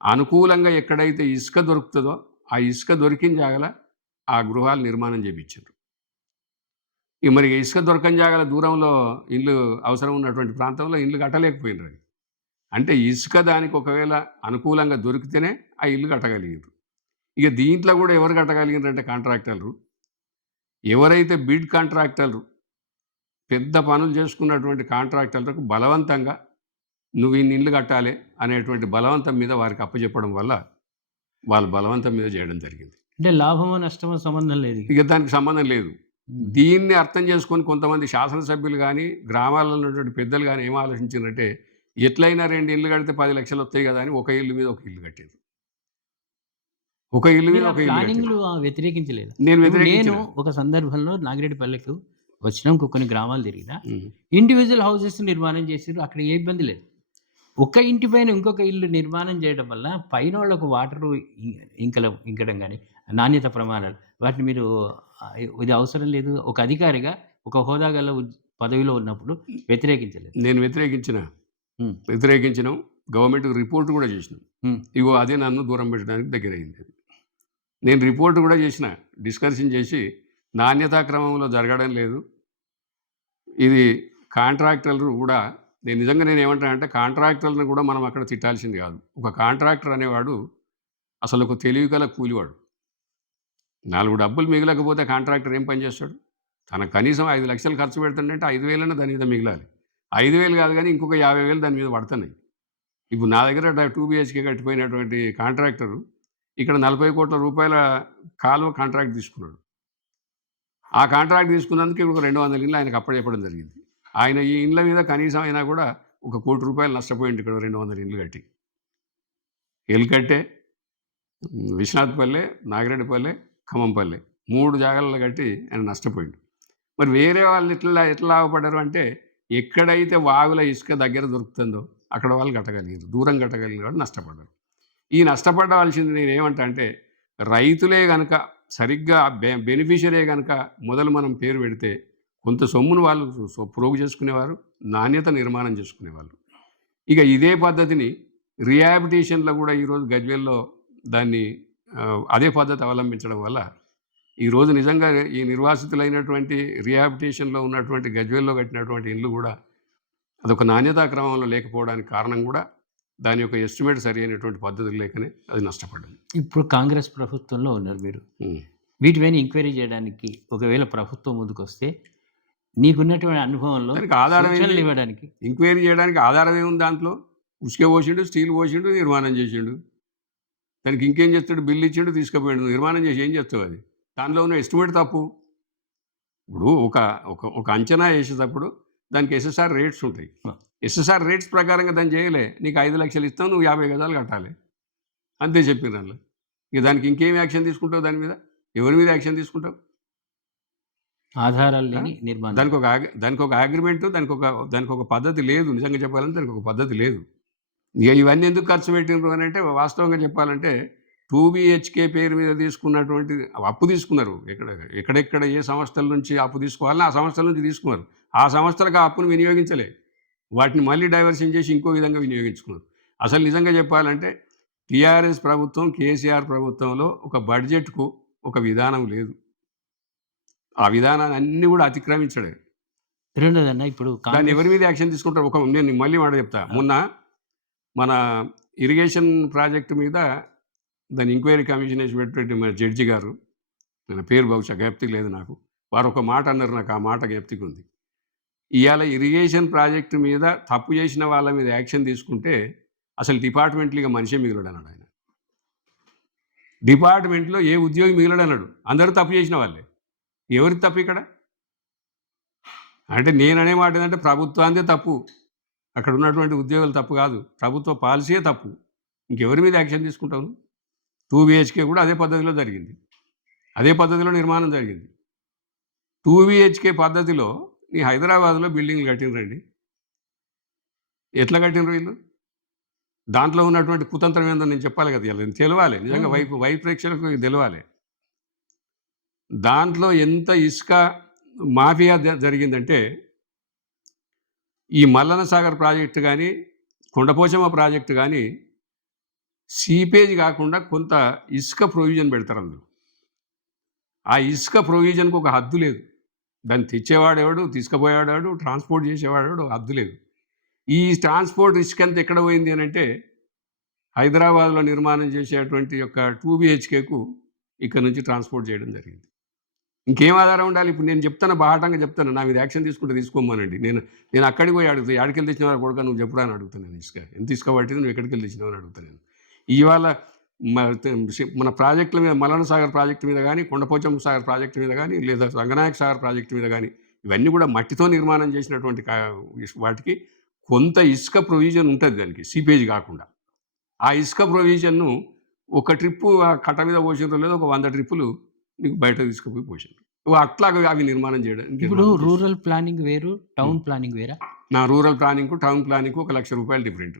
అనుకూలంగా ఎక్కడైతే ఇసుక దొరుకుతుందో ఆ ఇసుక దొరికిన జాగాల ఆ గృహాలు నిర్మాణం చేయించారు. మరి ఇసుక దొరకని జాగాల దూరంలో ఇల్లు అవసరం ఉన్నటువంటి ప్రాంతంలో ఇల్లు కట్టలేకపోయినారు. అంటే ఇసుక దానికి ఒకవేళ అనుకూలంగా దొరికితేనే ఆ ఇల్లు కట్టగలిగారు. ఇక దీంట్లో కూడా ఎవరు కట్టగలిగారంటే కాంట్రాక్టర్లు. ఎవరైతే బిడ్ కాంట్రాక్టర్లు పెద్ద పనులు చేసుకున్నటువంటి కాంట్రాక్టర్లకు బలవంతంగా నువ్వు ఇన్ని ఇల్లు కట్టాలి అనేటువంటి బలవంతం మీద వారికి అప్పచెప్పడం వల్ల వాళ్ళు బలవంతం మీద చేయడం జరిగింది. అంటే లాభమో నష్టమో సంబంధం లేదు, ఇక దానికి సంబంధం లేదు. దీన్ని అర్థం చేసుకొని కొంతమంది శాసనసభ్యులు కానీ, గ్రామాలలో ఉన్నటువంటి పెద్దలు కానీ ఏం ఆలోచించారంటే, ఎట్లయినా 2 ఇల్లు కడితే 10 లక్షలు వస్తాయి కదా అని ఒక ఇల్లు మీద ఒక ఇల్లు కట్టారు. ఒక ఇల్లు మీద ఒక ఇల్లు వ్యతిరేకించలేదు. నేను ఒక సందర్భంలో నాగిరెడ్డిపల్లెకు వచ్చినాం, కొన్ని గ్రామాలు తిరిగినా, ఇండివిజువల్ హౌసెస్ నిర్మాణం చేసారు. అక్కడ ఏ ఇబ్బంది లేదు. ఒక ఇంటి పైన ఇంకొక ఇల్లు నిర్మాణం చేయడం వల్ల పైన వాళ్ళకు వాటరు ఇంకడం కానీ, నాణ్యత ప్రమాణాలు, వాటిని మీరు ఇది అవసరం లేదు. ఒక అధికారిగా, ఒక హోదా గల పదవిలో ఉన్నప్పుడు వ్యతిరేకించలేదు. నేను వ్యతిరేకించినాం. గవర్నమెంట్కి రిపోర్ట్ కూడా చేసినాం. ఇగో అదే నన్ను దూరం పెట్టడానికి దగ్గరైంది. నేను రిపోర్ట్ కూడా చేసిన, డిస్కషన్ చేసి నాణ్యతా క్రమంలో జరగడం లేదు. ఇది కాంట్రాక్టర్లు కూడా, నేను ఏమంటానంటే కాంట్రాక్టర్లను కూడా మనం అక్కడ తిట్టాల్సింది కాదు. ఒక కాంట్రాక్టర్ అనేవాడు అసలు ఒక తెలివిగల కూలివాడు. 4 డబ్బులు మిగలకపోతే కాంట్రాక్టర్ ఏం పని చేస్తాడు? తనకు కనీసం 5 లక్షలు ఖర్చు పెడుతుందంటే 5,000 దాని మీద మిగిలాలి. 5,000 కాదు కానీ ఇంకొక 50,000 దాని మీద పడుతున్నాయి. ఇప్పుడు నా దగ్గర 2 BHK కట్టిపోయినటువంటి కాంట్రాక్టరు ఇక్కడ 40 కోట్ల రూపాయల కాలువ కాంట్రాక్ట్ తీసుకున్నాడు. ఆ కాంట్రాక్ట్ తీసుకున్నందుకు ఇప్పుడు 200 ఇళ్ళు ఆయనకు అప్పచెప్పడం జరిగింది. ఆయన ఈ ఇండ్ల మీద కనీసం అయినా కూడా ₹1 కోటి నష్టపోయింది ఇక్కడ 200 ఇళ్ళు కట్టి. ఎల్కట్టే, విశ్వనాథ్పల్లె, నాగిరెడ్డిపల్లె, ఖమ్మంపల్లె 3 జాగాలలో కట్టి ఆయన నష్టపోయిండు. మరి వేరే వాళ్ళు ఎట్లా లాభపడ్డారు అంటే, ఎక్కడైతే వాగుల ఇసుక దగ్గర దొరుకుతుందో అక్కడ వాళ్ళు కట్టగలిగారు. దూరం కట్టగలిగిన వాళ్ళు నష్టపడ్డారు. ఈ నష్టపడవలసింది నేనేమంటా అంటే, రైతులే గనక సరిగ్గా బెనిఫిషియరే గనక మొదలు మనం పేరు పెడితే, కొంత సొమ్మును వాళ్ళు ప్రోగు చేసుకునేవారు, నాణ్యత నిర్మాణం చేసుకునేవాళ్ళు. ఇక ఇదే పద్ధతిని రిహాబిటేషన్‌లో కూడా ఈరోజు గజ్వేల్‌లో దాన్ని అదే పద్ధతి అవలంబించడం వల్ల ఈరోజు నిజంగా ఈ నిర్వాసితులైనటువంటి రిహాబిటేషన్‌లో ఉన్నటువంటి గజ్వేల్‌లో కట్టినటువంటి ఇండ్లు కూడా అదొక నాణ్యతా క్రమంలో లేకపోవడానికి కారణం కూడా దాని యొక్క ఎస్టిమేట్ సరైనటువంటి పద్ధతులు లేకనే అది నష్టపడ్డది. ఇప్పుడు కాంగ్రెస్ ప్రభుత్వంలో ఉన్నారు మీరు. వీటిపైన ఎంక్వైరీ చేయడానికి ఒకవేళ ప్రభుత్వం ముందుకొస్తే నీకున్నటువంటి అనుభవంలో దానికి ఆధారం సూచనలు ఇవ్వడానికి ఎంక్వైరీ చేయడానికి ఆధారం ఏముంది దాంట్లో? ఉసుక పోసిండు, స్టీల్ పోసిండు, నిర్మాణం చేసిండు. దానికి ఇంకేం చేస్తాడు? బిల్లు ఇచ్చిండు, తీసుకుపోయిండు. నిర్మాణం చేసి ఏం చేస్తావు అది? దానిలో ఉన్న ఎస్టిమేట్ తప్పు. ఇప్పుడు ఒక ఒక ఒక అంచనా వేసేటప్పుడు దానికి ఎస్ఎస్ఆర్ రేట్స్ ఉంటాయి. ఎస్ఎస్ఆర్ రేట్స్ ప్రకారంగా దాన్ని చేయలే. నీకు 5 లక్షలు ఇస్తావు, నువ్వు 50 గజాలు కట్టాలి, అంతే చెప్పిన దానిలో. ఇక దానికి ఇంకేం యాక్షన్ తీసుకుంటావు? దాని మీద ఎవరి మీద యాక్షన్ తీసుకుంటావు? ఆధారాలు లేని నిర్మాణం. దానికి ఒక అగ్రిమెంటు, దానికి ఒక పద్ధతి లేదు. నిజంగా చెప్పాలంటే దానికి ఒక పద్ధతి లేదు. ఇక ఇవన్నీ ఎందుకు ఖర్చు పెట్టినరు అని అంటే, వాస్తవంగా చెప్పాలంటే 2 BHK పేరు మీద తీసుకున్నటువంటి అప్పు తీసుకున్నారు. ఎక్కడెక్కడ ఏ సంస్థల నుంచి అప్పు తీసుకోవాలని ఆ సంస్థల నుంచి తీసుకున్నారు. ఆ సంస్థలకు ఆ అప్పును వినియోగించలే. వాటిని మళ్ళీ డైవర్షన్ చేసి ఇంకో విధంగా వినియోగించుకున్నారు. అసలు నిజంగా చెప్పాలంటే టీఆర్ఎస్ ప్రభుత్వం, కేసీఆర్ ప్రభుత్వంలో ఒక బడ్జెట్కు ఒక విధానం లేదు. ఆ విధానాన్ని అన్నీ కూడా అతిక్రమించడే. రెండోదన్న ఇప్పుడు దాన్ని ఎవరి మీద యాక్షన్ తీసుకుంటారు? నేను మళ్ళీ మాట చెప్తా. మొన్న మన ఇరిగేషన్ ప్రాజెక్టు మీద దాని ఎంక్వైరీ కమిషన్ వేసి పెట్టినటువంటి మన జడ్జి గారు, నా పేరు బహుశా జ్ఞప్తికి లేదు నాకు, వారు ఒక మాట అన్నారు, నాకు ఆ మాట జ్ఞప్తికి ఉంది. ఇవాళ ఇరిగేషన్ ప్రాజెక్టు మీద తప్పు చేసిన వాళ్ళ మీద యాక్షన్ తీసుకుంటే అసలు డిపార్ట్మెంట్లో ఇక మనిషే మిగిలడు అన్నాడు ఆయన. డిపార్ట్మెంట్లో ఏ ఉద్యోగి మిగిలడు అన్నాడు. అందరూ తప్పు చేసిన వాళ్ళే. ఎవరికి తప్పు ఇక్కడ? అంటే నేను అనే మాట ఏంటంటే ప్రభుత్వాందే తప్పు, అక్కడ ఉన్నటువంటి ఉద్యోగులు తప్పు కాదు, ప్రభుత్వ పాలసీయే తప్పు. ఇంకెవరి మీద యాక్షన్ తీసుకుంటాను? 2 BHK కూడా అదే పద్ధతిలో జరిగింది, అదే పద్ధతిలో నిర్మాణం జరిగింది. 2 BHK పద్ధతిలో నీ హైదరాబాద్లో బిల్డింగ్లు కట్టినరండి. ఎట్లా కట్టినరు వీళ్ళు? దాంట్లో ఉన్నటువంటి కుతంత్రం ఏందో నేను చెప్పాలి కదా, ఇలా తెలవాలి. నిజంగా వైపు ప్రేక్షకులకు తెలవాలి. దాంట్లో ఎంత ఇసుక మాఫియా జరిగిందంటే, ఈ మల్లన్న సాగర్ ప్రాజెక్టు కానీ, కొండపోచమ్మ ప్రాజెక్టు కానీ సీపేజ్ కాకుండా కొంత ఇసుక ప్రొవిజన్ పెడతారు అందులో. ఆ ఇసుక ప్రొవిజన్కి ఒక హద్దు లేదు. దాన్ని తెచ్చేవాడేవాడు, తీసుకుపోయేవాడు, ట్రాన్స్పోర్ట్ చేసేవాడు, హద్దు లేదు. ఈ ట్రాన్స్పోర్ట్ ఇసుక అంతా ఎక్కడ పోయింది అని అంటే, హైదరాబాద్లో నిర్మాణం చేసేటువంటి యొక్క 2 BHKకు ఇక్కడ నుంచి ట్రాన్స్పోర్ట్ చేయడం జరిగింది. ఇంకేం ఆధారం ఉండాలి? ఇప్పుడు నేను చెప్తాను, బాహాటంగా చెప్తాను, నా మీద యాక్షన్ తీసుకుంటే తీసుకోమనండి. నేను అక్కడికి పోయి అడుగుతాను, ఎక్కడికి తెచ్చిన వారు కొడుక నువ్వు చెప్పుడా అని అడుగుతాను. నేను ఇసుక ఎంత తీసుకోబట్టింది, నువ్వు ఎక్కడికి తెచ్చినావు అని అడుగుతాను నేను. ఇవాళ మన ప్రాజెక్టుల మీద, మల్లన్న సాగర్ ప్రాజెక్టు మీద కానీ, కొండపోచమ్మ సాగర్ ప్రాజెక్టు మీద కానీ, లేదా రంగనాయక సాగర్ ప్రాజెక్టు మీద కానీ, ఇవన్నీ కూడా మట్టితో నిర్మాణం చేసినటువంటి వాటికి కొంత ఇసుక ప్రొవిజన్ ఉంటుంది దానికి, సీపేజ్ కాకుండా. ఆ ఇసుక ప్రొవిజన్ను ఒక ట్రిప్పు కట్ట మీద పోసినో లేదో ఒక 100 ట్రిప్పులు నీకు బయట తీసుకుపోయి పోసారు. అట్లాగా అవి నిర్మాణం చేయడం. ఇప్పుడు రూరల్ ప్లానింగ్ వేరు, టౌన్ ప్లానింగ్ వేరా? నా రూరల్ ప్లానింగ్కు టౌన్ ప్లానింగ్కు ₹1,00,000 డిఫరెంట్.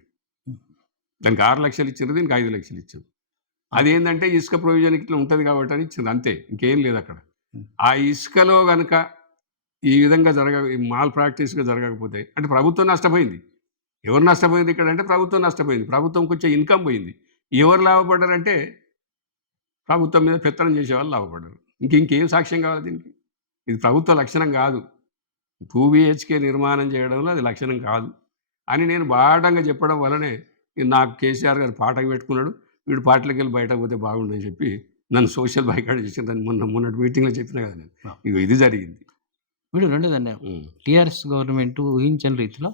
దానికి 6 లక్షలు ఇచ్చారు, దీనికి 5 లక్షలు ఇచ్చారు. అదేంటంటే ఇసుక ప్రొవిజన్ ఇట్లా ఉంటుంది కాబట్టి అని ఇచ్చింది, అంతే, ఇంకేం లేదు అక్కడ. ఆ ఇసుకలో కనుక ఈ విధంగా మాల్ ప్రాక్టీస్గా జరగకపోతే అంటే ప్రభుత్వం నష్టపోయింది. ఎవరు నష్టపోయింది ఇక్కడ అంటే ప్రభుత్వం నష్టపోయింది. ప్రభుత్వంకి వచ్చే ఇన్కమ్ పోయింది. ఎవరు లాభపడ్డారంటే ప్రభుత్వం మీద పెత్తనం చేసేవాళ్ళు లాభపడ్డారు. ఇంకేం సాక్ష్యం కావాలి దీనికి? ఇది ప్రభుత్వ లక్షణం కాదు. 2 BHK నిర్మాణం చేయడంలో అది లక్షణం కాదు అని నేను బాటంగా చెప్పడం వల్లనే నాకు కేసీఆర్ గారు పాఠం పెట్టుకున్నాడు. వీడు పార్టీలోకి వెళ్ళి బయటకు పోతే బాగుండని చెప్పి నన్ను సోషల్ బాయ్కాట్ చేసిన దాన్ని మొన్నటి మీటింగ్లో చెప్పినా కదా నేను. ఇక ఇది జరిగింది. వీడు రెండోదన్న, టీఆర్ఎస్ గవర్నమెంట్ ఊహించని రీతిలో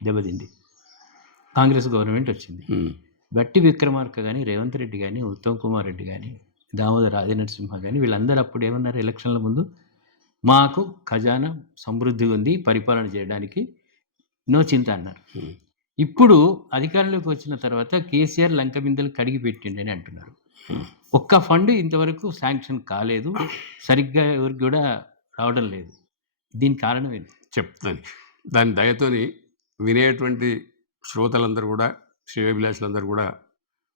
దెబ్బతింది. కాంగ్రెస్ గవర్నమెంట్ వచ్చింది. బట్టి విక్రమార్క కానీ, రేవంత్ రెడ్డి కానీ, ఉత్తమ్ కుమార్ రెడ్డి కానీ, దామోదర్ రాజనరసింహ కానీ, వీళ్ళందరూ అప్పుడు ఏమన్నారు ఎలక్షన్ల ముందు? మాకు ఖజానా సమృద్ధిగా ఉంది, పరిపాలన చేయడానికి నో చింత అన్నారు. ఇప్పుడు అధికారంలోకి వచ్చిన తర్వాత కేసీఆర్ లంక బిందెలు కడిగి పెట్టిండని అంటున్నారు. ఒక్క ఫండ్ ఇంతవరకు శాంక్షన్ కాలేదు. సరిగ్గా ఎవరికి గూడా రావడం లేదు. దీనికి కారణం ఏంటి? చెప్తాను. దాని దయతోని వినేటువంటి శ్రోతలందరూ కూడా, శ్రేయోభిలాషులందరూ కూడా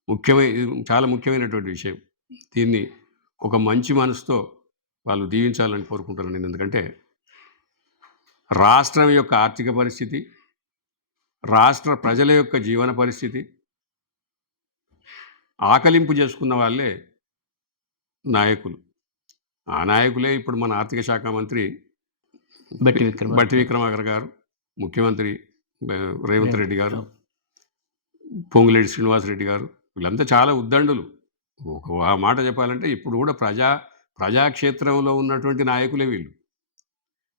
ఇది చాలా ముఖ్యమైనటువంటి విషయం. దీన్ని ఒక మంచి మనసుతో వాళ్ళు దీవించాలని కోరుకుంటున్నాను నేను. ఎందుకంటే రాష్ట్రం యొక్క ఆర్థిక పరిస్థితి, రాష్ట్ర ప్రజల యొక్క జీవన పరిస్థితి ఆకలింపు చేసుకున్న వాళ్ళే నాయకులు. ఆ నాయకులే ఇప్పుడు మన ఆర్థిక శాఖ మంత్రి బట్టి విక్రమార్క గారు, ముఖ్యమంత్రి రేవంత్ రెడ్డి గారు, పొంగులేటి శ్రీనివాసరెడ్డి గారు, వీళ్ళంతా చాలా ఉద్దండులు. ఒక మాట చెప్పాలంటే ఇప్పుడు కూడా ప్రజాక్షేత్రంలో ఉన్నటువంటి నాయకులే వీళ్ళు.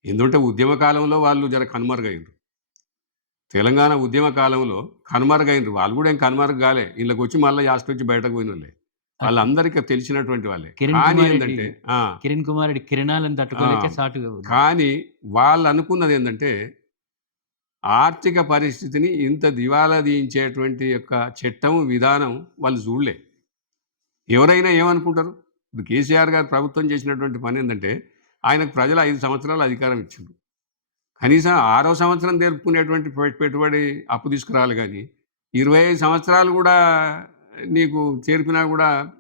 ఎందుకంటే ఉద్యమ కాలంలో వాళ్ళు జర కనుమరుగైనరు. తెలంగాణ ఉద్యమ కాలంలో కనుమరుగైనరు. వాళ్ళు కూడా ఏం కనుమరుగు కాలే. వీళ్ళకి వచ్చి మళ్ళీ యాస్ట్ వచ్చి బయటకు పోయిన వాళ్ళే. వాళ్ళందరికీ తెలిసినటువంటి వాళ్ళే. కానీ ఏంటంటే కిరణ్ కుమార్ రెడ్డి కిరణాలను తట్టుకోలేక సాటుగా. కానీ వాళ్ళు అనుకున్నది ఏంటంటే ఆర్థిక పరిస్థితిని ఇంత దివాలా తీయించేటువంటి యొక్క చట్టం విధానం వాళ్ళు చూడలే. ఎవరైనా ఏమనుకుంటారు? ఇప్పుడు కేసీఆర్ గారు ప్రభుత్వం చేసినటువంటి పని ఏంటంటే ఆయనకు ప్రజలు 5 సంవత్సరాలు అధికారం ఇచ్చిండ్రు. కనీసం 6వ సంవత్సరం తెలుపుకునేటువంటి పెట్టుబడి అప్పు తీసుకురావాలి. కానీ 25 సంవత్సరాలు కూడా నీకు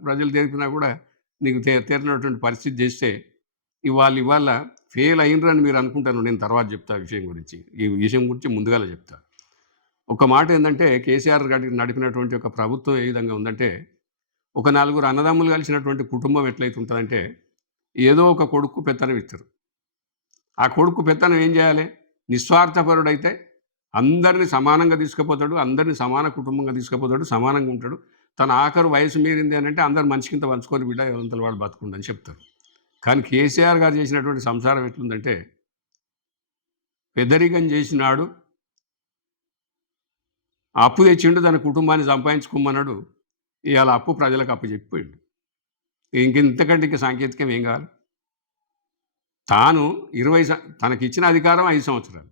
ప్రజలు తీర్పినా కూడా నీకు తీరినటువంటి పరిస్థితి చేస్తే ఇవాళ ఫెయిల్ అయినరు అని మీరు అనుకుంటాను. నేను తర్వాత చెప్తా విషయం గురించి. ఈ విషయం గురించి ముందుగాల చెప్తా. ఒక మాట ఏంటంటే కేసీఆర్ నడిపినటువంటి ఒక ప్రభుత్వం ఏ విధంగా ఉందంటే, ఒక 4 అన్నదమ్ములు కలిసినటువంటి కుటుంబం ఎట్లయితే ఉంటుందంటే, ఏదో ఒక కొడుకు పెత్తనం ఇస్తారు. ఆ కొడుకు పెత్తనం ఏం చేయాలి? నిస్వార్థపరుడైతే అందరినీ సమానంగా తీసుకుపోతాడు, అందరినీ సమాన కుటుంబంగా తీసుకుపోతాడు, సమానంగా ఉంటాడు. తన ఆఖరు వయసు మీరింది అని అంటే అందరు మంచి కింద పంచుకొని బిడ్డ ఎవరంతల వాడు బతుకుండని చెప్తారు. కానీ కేసీఆర్ గారు చేసినటువంటి సంసారం ఎట్లుందంటే, పెద్దరికం చేసినాడు, అప్పు తెచ్చిండు, తన కుటుంబాన్ని సంపాదించుకోమన్నాడు. ఇవాళ అప్పు ప్రజలకు అప్పు చెప్పిపోయిండు. ఇంతకంటే ఇంకా సాంకేతికం ఏం కావాలి? తాను తనకిచ్చిన అధికారం 5 సంవత్సరాలు.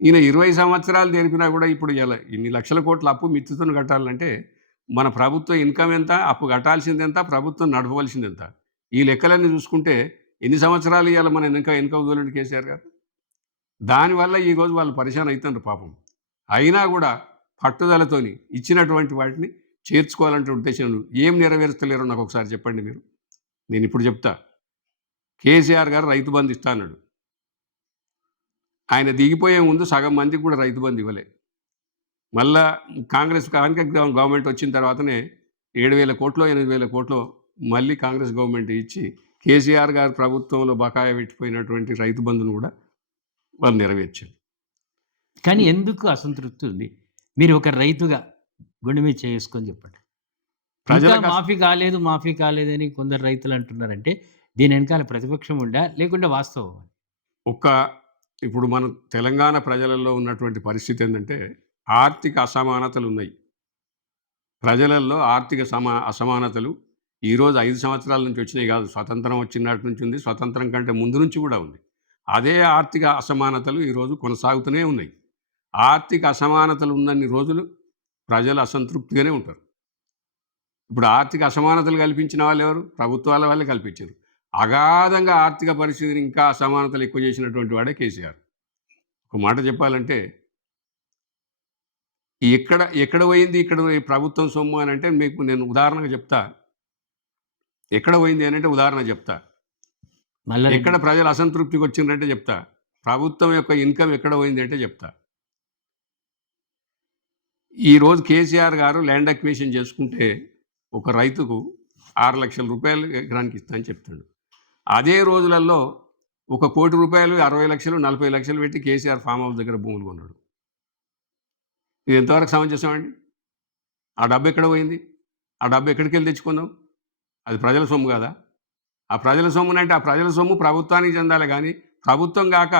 ఈయన 20 సంవత్సరాలు తెలిపినా కూడా ఇప్పుడు ఇలా ఇన్ని లక్షల కోట్ల అప్పు మిత్తుతో కట్టాలంటే మన ప్రభుత్వ ఇన్కమ్ ఎంత, అప్పు కట్టాల్సింది ఎంత, ప్రభుత్వం నడపవలసింది ఎంత, ఈ లెక్కలన్నీ చూసుకుంటే ఎన్ని సంవత్సరాలు ఇవాళ మన వెనుక వదలండి కేసీఆర్ గారు. దానివల్ల ఈరోజు వాళ్ళు పరిశాన్ అవుతున్నారు పాపం. అయినా కూడా పట్టుదలతోని ఇచ్చినటువంటి వాటిని చేర్చుకోవాలంటే ఉద్దేశంలో ఏం నెరవేరుస్తలేరో నాకు ఒకసారి చెప్పండి మీరు. నేను ఇప్పుడు చెప్తా. కేసీఆర్ గారు రైతు బంధు ఇస్తా అన్నాడు. ఆయన దిగిపోయే ముందు సగం మందికి కూడా రైతు బంధు ఇవ్వలే. మళ్ళా కాంగ్రెస్ గవర్నమెంట్ వచ్చిన తర్వాతనే 7,000 కోట్లు 8,000 కోట్లు మళ్ళీ కాంగ్రెస్ గవర్నమెంట్ ఇచ్చి కేసీఆర్ గారు ప్రభుత్వంలో బకాయి పెట్టిపోయినటువంటి రైతు బంధును కూడా వాళ్ళు నెరవేర్చారు. కానీ ఎందుకు అసంతృప్తి ఉంది? మీరు ఒక రైతుగా గుండె మీద చేసుకొని చెప్పండి. మాఫీ కాలేదని కొందరు రైతులు అంటున్నారంటే దీని వెనకాల ప్రతిపక్షం ఉండా లేకుంటే వాస్తవం? ఇప్పుడు మన తెలంగాణ ప్రజలలో ఉన్నటువంటి పరిస్థితి ఏంటంటే ఆర్థిక అసమానతలు ఉన్నాయి. ప్రజలలో ఆర్థిక అసమానతలు ఈరోజు 5 సంవత్సరాల నుంచి వచ్చినాయి కాదు, స్వతంత్రం వచ్చినట్టు నుంచి ఉంది, స్వతంత్రం కంటే ముందు నుంచి కూడా ఉంది. అదే ఆర్థిక అసమానతలు ఈరోజు కొనసాగుతూనే ఉన్నాయి. ఆర్థిక అసమానతలు ఉన్నన్ని రోజులు ప్రజలు అసంతృప్తిగానే ఉంటారు. ఇప్పుడు ఆర్థిక అసమానతలు కల్పించిన వాళ్ళు ఎవరు? ప్రభుత్వాల వాళ్ళే కల్పించారు. అగాధంగా ఆర్థిక పరిస్థితిని ఇంకా అసమానతలు ఎక్కువ చేసినటువంటి వాడే కేసీఆర్. ఒక మాట చెప్పాలంటే ఎక్కడ పోయింది ఇక్కడ ప్రభుత్వం సొమ్ము అని అంటే మీకు నేను ఉదాహరణగా చెప్తా. ఎక్కడ పోయింది అని అంటే ఉదాహరణ చెప్తా. ఎక్కడ ప్రజలు అసంతృప్తికి వచ్చిందంటే చెప్తా. ప్రభుత్వం యొక్క ఇన్కమ్ ఎక్కడ పోయింది అంటే చెప్తా. ఈరోజు కేసీఆర్ గారు ల్యాండ్ అక్విజిషన్ చేసుకుంటే ఒక రైతుకు 6 లక్షల రూపాయలు ఎకరానికి ఇస్తా అని చెప్తాడు. అదే రోజులలో 1 కోటి రూపాయలు 60 లక్షలు 40 లక్షలు పెట్టి కేసీఆర్ ఫామ్ హౌస్ దగ్గర భూములు కొన్నాడు. ఇది ఎంతవరకు సమంజసమండి? ఆ డబ్బు ఎక్కడ పోయింది? ఆ డబ్బు ఎక్కడికి వెళ్ళి తెచ్చుకున్నావు? అది ప్రజల సొమ్ము కదా. ఆ ప్రజల సొమ్మునంటే ఆ ప్రజల సొమ్ము ప్రభుత్వానికి చెందాలి. కానీ ప్రభుత్వం కాక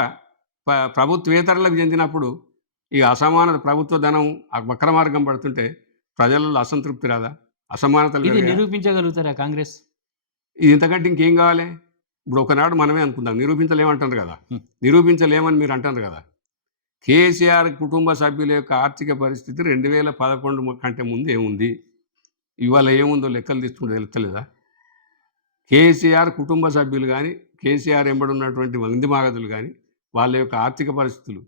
ప్రభుత్వేతరులకు చెందినప్పుడు ఈ అసమానత ప్రభుత్వ ధనం వక్ర మార్గం పడుతుంటే ప్రజలలో అసంతృప్తి రాదా? అసమానతలు నిరూపించగలుగుతారా కాంగ్రెస్? ఇది ఇంతకంటే ఇంకేం కావాలి? ఇప్పుడు ఒకనాడు మనమే అనుకుందాం నిరూపించలేమంటారు కదా. నిరూపించలేమని మీరు అంటారు కదా. కేసీఆర్ కుటుంబ సభ్యుల యొక్క ఆర్థిక పరిస్థితి 2011 కంటే ముందు ఏముంది? ఇవాళ ఏముందో లెక్కలు తీసుకుంటే తెలుస్తలేదా? కేసీఆర్ కుటుంబ సభ్యులు కానీ, కేసీఆర్ ఎంబడి ఉన్నటువంటి మంది మాగదులు కానీ, వాళ్ళ యొక్క ఆర్థిక పరిస్థితులు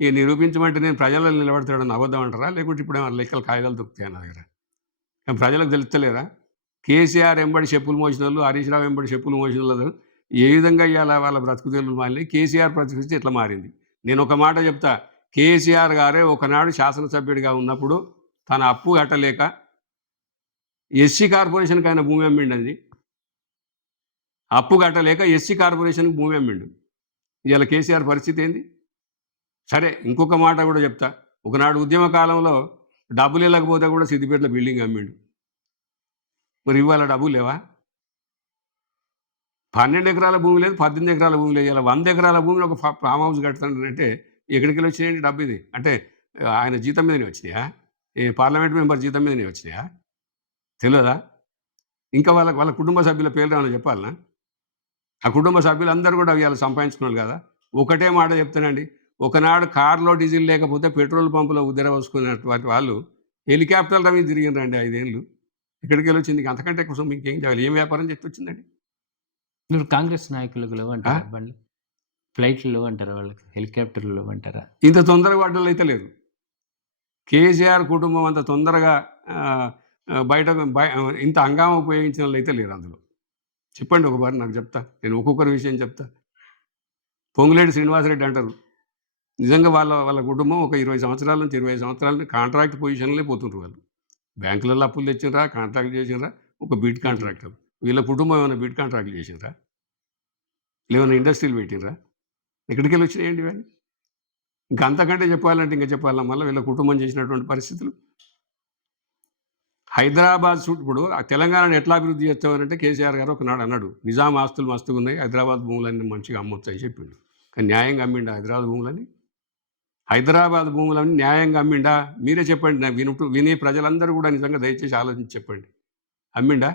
ఇక నిరూపించమంటే నేను ప్రజలలో నిలబడతాడని అబద్ధం అంటారా? లేకుంటే ఇప్పుడేమన్నా లెక్కలు కాగితాలు దొరుకుతాయా నా దగ్గర? కానీ ప్రజలకు తెలుస్తలేరా? కేసీఆర్ ఎంబడి చెప్పులు మోసినోళ్ళు, హరీష్ రావు ఎంబడి చెప్పులు మోసినోళ్ళు ఏ విధంగా ఇవాళ వాళ్ళ బ్రతుకు తెరువులు మారినాయి, కేసీఆర్ పరిస్థితి ఎట్లా మారింది? నేను ఒక మాట చెప్తా, కేసీఆర్ గారే ఒకనాడు శాసనసభ్యుడిగా ఉన్నప్పుడు తన అప్పు కట్టలేక ఎస్సీ కార్పొరేషన్కి ఆయన భూమి అమ్మిండండి. అప్పు కట్టలేక ఎస్సీ కార్పొరేషన్కి భూమి అమ్మిండు. ఇవాళ కేసీఆర్ పరిస్థితి ఏంది? సరే, ఇంకొక మాట కూడా చెప్తా, ఒకనాడు ఉద్యమ కాలంలో డబ్బులు ఇవ్వకపోతే కూడా సిద్దిపేటలో బిల్డింగ్ అమ్మిండు. మరి ఇవాళ డబ్బులు లేవా? 12 ఎకరాల భూమి లేదు, 18 ఎకరాల భూమి లేదు. ఇలా 100 ఎకరాల భూమిని ఒక ఫామ్ హౌస్ కడతానంటే ఎక్కడికి వెళ్ళి వచ్చినాయండి డబ్బు? ఇది అంటే ఆయన జీతం మీదనే వచ్చినాయా? ఏ పార్లమెంట్ మెంబర్ జీతం మీదనే వచ్చినాయా? తెలియదా? ఇంకా వాళ్ళ కుటుంబ సభ్యుల పేర్లు ఏమైనా చెప్పాలనా? ఆ కుటుంబ సభ్యులందరూ కూడా ఇవాళ సంపాదించుకున్నారు కదా. ఒకటే మాట చెప్తానండి, ఒకనాడు కారులో డీజిల్ లేకపోతే పెట్రోల్ పంపులో ఉద్దర పోసుకున్నటువంటి వాళ్ళు హెలికాప్టర్ల మీద తిరిగినారండి 5 ఏళ్ళు. ఎక్కడికి వెళ్ళి వచ్చింది? అంతకంటే కోసం ఇంకేం చేయాలి? ఏం వ్యాపారం చేసి వచ్చిందండి? మీరు కాంగ్రెస్ నాయకులకు లేవంటారా బండ్లు? ఫ్లైట్లు లేవంటారా వాళ్ళకి? హెలికాప్టర్లు లేవంటారా? ఇంత తొందరగా వాటిలో అయితే లేదు. కేసీఆర్ కుటుంబం అంత తొందరగా ఇంత హంగామా ఉపయోగించిన వాళ్ళు అయితే లేరు అందులో. చెప్పండి ఒకసారి, నాకు చెప్తా. నేను ఒక్కొక్కరి విషయం చెప్తా. పొంగులేటి శ్రీనివాసరెడ్డి అంటారు, నిజంగా వాళ్ళ కుటుంబం ఒక 20 సంవత్సరాల నుంచి 25 సంవత్సరాల నుంచి కాంట్రాక్ట్ పొజిషన్లే పోతుంటారు వాళ్ళు. బ్యాంకులలో అప్పులు తెచ్చినరా, కాంట్రాక్ట్ చేసినరా? ఒక బిడ్ కాంట్రాక్టర్. వీళ్ళ కుటుంబం ఏమైనా బిడ్ కాంట్రాక్ట్లు చేసినరా? లేవన్నా ఇండస్ట్రీలు పెట్టినరా? ఎక్కడికి వెళ్ళి వచ్చినాయండి ఇవన్నీ? ఇంకా అంతకంటే చెప్పాలంటే ఇంకా చెప్పాలా మళ్ళీ వీళ్ళ కుటుంబం చేసినటువంటి పరిస్థితులు. హైదరాబాద్ ఇప్పుడు తెలంగాణను ఎట్లా అభివృద్ధి చేస్తామనంటే కేసీఆర్ గారు ఒకనాడు అన్నాడు, నిజాం ఆస్తులు మస్తుగా ఉన్నాయి, హైదరాబాద్ భూములన్నీ మంచిగా అమ్మొచ్చు అని చెప్పిండు. కానీ న్యాయంగా అమ్మిండా హైదరాబాద్ భూములని? హైదరాబాద్ భూములన్నీ న్యాయంగా అమ్మిండా? మీరే చెప్పండి. విని ప్రజలందరూ కూడా నిజంగా దయచేసి ఆలోచించి చెప్పండి, అమ్మిండా?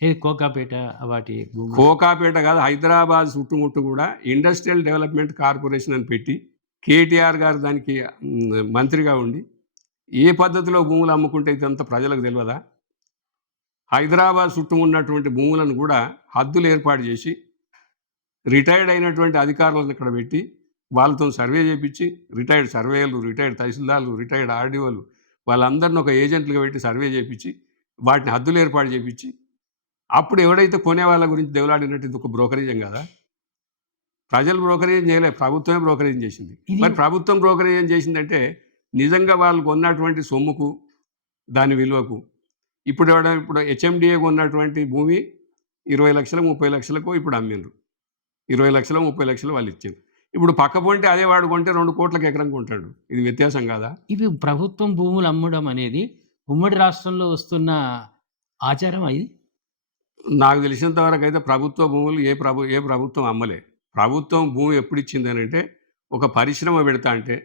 ఏది కోకాపేట వాటి భూమి? కోకాపేట కాదు, హైదరాబాద్ చుట్టుముట్టు కూడా ఇండస్ట్రియల్ డెవలప్మెంట్ కార్పొరేషన్ అని పెట్టి కేటీఆర్ గారు దానికి మంత్రిగా ఉండి ఏ పద్ధతిలో భూములు అమ్ముకుంటే ఇదంతా ప్రజలకు తెలియదా? హైదరాబాద్ చుట్టూ ఉన్నటువంటి భూములను కూడా హద్దులు ఏర్పాటు చేసి రిటైర్డ్ అయినటువంటి అధికారులను ఇక్కడ పెట్టి వాళ్ళతో సర్వే చేయించి, రిటైర్డ్ సర్వేయర్లు, రిటైర్డ్ తహసీల్దార్లు, రిటైర్డ్ ఆర్డీఓలు వాళ్ళందరిని ఒక ఏజెంట్లుగా పెట్టి సర్వే చేయించి వాటిని హద్దులు ఏర్పాటు చేయించి అప్పుడు ఎవడైతే కొనే వాళ్ళ గురించి దేవులాడినట్టు ఇది ఒక బ్రోకరేజం కదా. ప్రజలు బ్రోకరేజం చేయలే, ప్రభుత్వమే బ్రోకరేజం చేసింది. మరి ప్రభుత్వం బ్రోకరేజం చేసిందంటే నిజంగా వాళ్ళు కొన్నటువంటి సొమ్ముకు దాని విలువకు ఇప్పుడు హెచ్ఎండిఏ కొన్నటువంటి భూమి 20 లక్షలు 30 లక్షలకు ఇప్పుడు అమ్మిండ్రు. 20 లక్షలు 30 లక్షలు వాళ్ళు ఇచ్చారు. ఇప్పుడు పక్క పొంటే అదే వాడు కొంటే 2 కోట్లకు ఎకరం కొంటాడు. ఇది వ్యత్యాసం కాదా? ఇవి ప్రభుత్వం భూములు అమ్మడం అనేది ఉమ్మడి రాష్ట్రంలో వస్తున్న ఆచారం ఇది. నాకు తెలిసినంత వరకు అయితే ప్రభుత్వ భూములు ఏ ప్రభుత్వం అమ్మలే. ప్రభుత్వం భూమి ఎప్పుడు ఇచ్చింది అని అంటే ఒక పరిశ్రమ పెడతా అంటే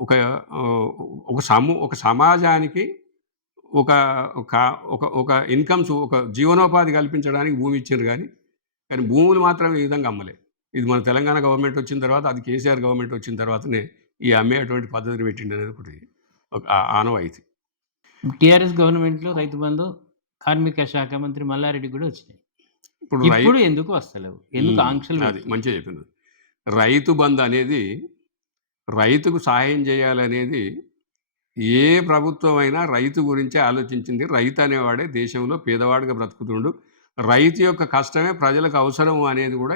ఒక ఒక సమాజానికి ఒక ఒక ఇన్కమ్స్ ఒక జీవనోపాధి కల్పించడానికి భూమి ఇచ్చారు. కానీ భూములు మాత్రం ఈ విధంగా అమ్మలే. ఇది మన తెలంగాణ గవర్నమెంట్ వచ్చిన తర్వాత, అది కేసీఆర్ గవర్నమెంట్ వచ్చిన తర్వాతనే ఈ అమ్మేటువంటి పద్ధతిని పెట్టింది అనేది ఒకటి ఒక ఆనవాయితీ. టీఆర్ఎస్ గవర్నమెంట్లో రైతు బంధు, కార్మిక శాఖ మంత్రి మల్లారెడ్డి కూడా వచ్చినాయి. ఇప్పుడు ఎందుకు వస్తలేవు? ఎందుకు ఆంక్షలు? అది మంచిగా చెప్పింది. రైతు బంధు అనేది రైతుకు సహాయం చేయాలనేది ఏ ప్రభుత్వం అయినా రైతు గురించే ఆలోచించింది. రైతు అనేవాడే దేశంలో పేదవాడిగా బ్రతుకుతుండు. రైతు యొక్క కష్టమే ప్రజలకు అవసరం అనేది కూడా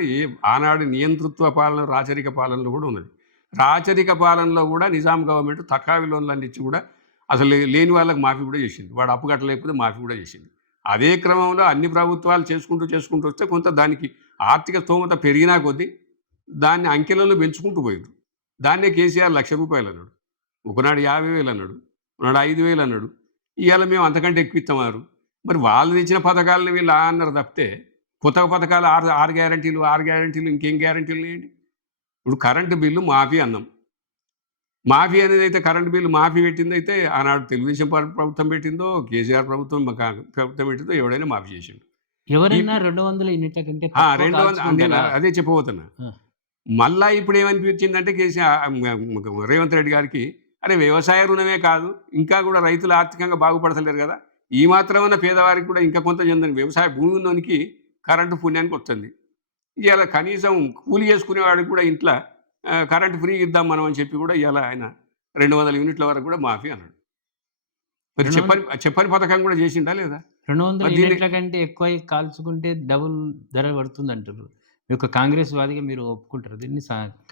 ఆనాడు నియంతృత్వ పాలన, రాచరిక పాలనలో కూడా ఉన్నది. రాచరిక పాలనలో కూడా నిజాం గవర్నమెంట్ తక్కువ లోన్లు ఇచ్చి కూడా అసలు లేని వాళ్ళకి మాఫీ కూడా చేసింది. వాడు అప్పు కట్టలేకపోతే మాఫీ కూడా చేసింది. అదే క్రమంలో అన్ని ప్రభుత్వాలు చేసుకుంటూ వస్తే కొంత దానికి ఆర్థిక స్తోమత పెరిగినా కొద్దీ దాన్ని అంకెలలో పెంచుకుంటూ పోయారు. దాన్నే కేసీఆర్ ₹1,00,000 అన్నాడు, ఒకనాడు 50,000 అన్నాడు, ఒకనాడు 5,000 అన్నాడు. ఇవాళ మేము అంతకంటే ఎక్కువ ఇస్తామన్నారు. మరి వాళ్ళు తెచ్చిన పథకాలను వీళ్ళు అన్నారు తప్పితే కొత్త పథకాలు 6 గ్యారంటీలు ఇంకేం గ్యారంటీలు లేండి. ఇప్పుడు కరెంటు బిల్లు మాఫీ అన్నాం. మాఫీ అనేది అయితే కరెంటు బిల్లు మాఫీ పెట్టింది అయితే ఆనాడు తెలుగుదేశం ప్రభుత్వం పెట్టిందో, కేసీఆర్ ప్రభుత్వం పెట్టిందో ఎవడైనా మాఫీ చేసిండు. ఎవరైనా 200 యూనిట్ల కంటే 200 అదే చెప్పబోతున్నా. మళ్ళా ఇప్పుడు ఏమనిపించిందంటే రేవంత్ రెడ్డి గారికి, అరే వ్యవసాయ రుణమే కాదు ఇంకా కూడా రైతులు ఆర్థికంగా బాగుపడతలేరు కదా, ఈ మాత్రమన్న పేదవారికి కూడా ఇంకా కొంత చెందని వ్యవసాయ భూమి ఉన్నోనికి కరెంటు పుణ్యానికి వస్తుంది. ఇవాళ కనీసం కూలి చేసుకునేవాడికి కూడా ఇంట్లో కరెంటు ఫ్రీ ఇద్దాం మనం అని చెప్పి కూడా ఇవాళ ఆయన 200 యూనిట్ల వరకు కూడా మాఫీ అన్నాడు. మరి 200 చెప్పని పథకం కూడా చేసిండా లేదా? 200 మరి దీన్ని యూనిట్ల కంటే ఎక్కువ కాల్చుకుంటే డబుల్ ధర పడుతుందంటారు. ఒక కాంగ్రెస్ వాదిగా మీరు ఒప్పుకుంటారు దీన్ని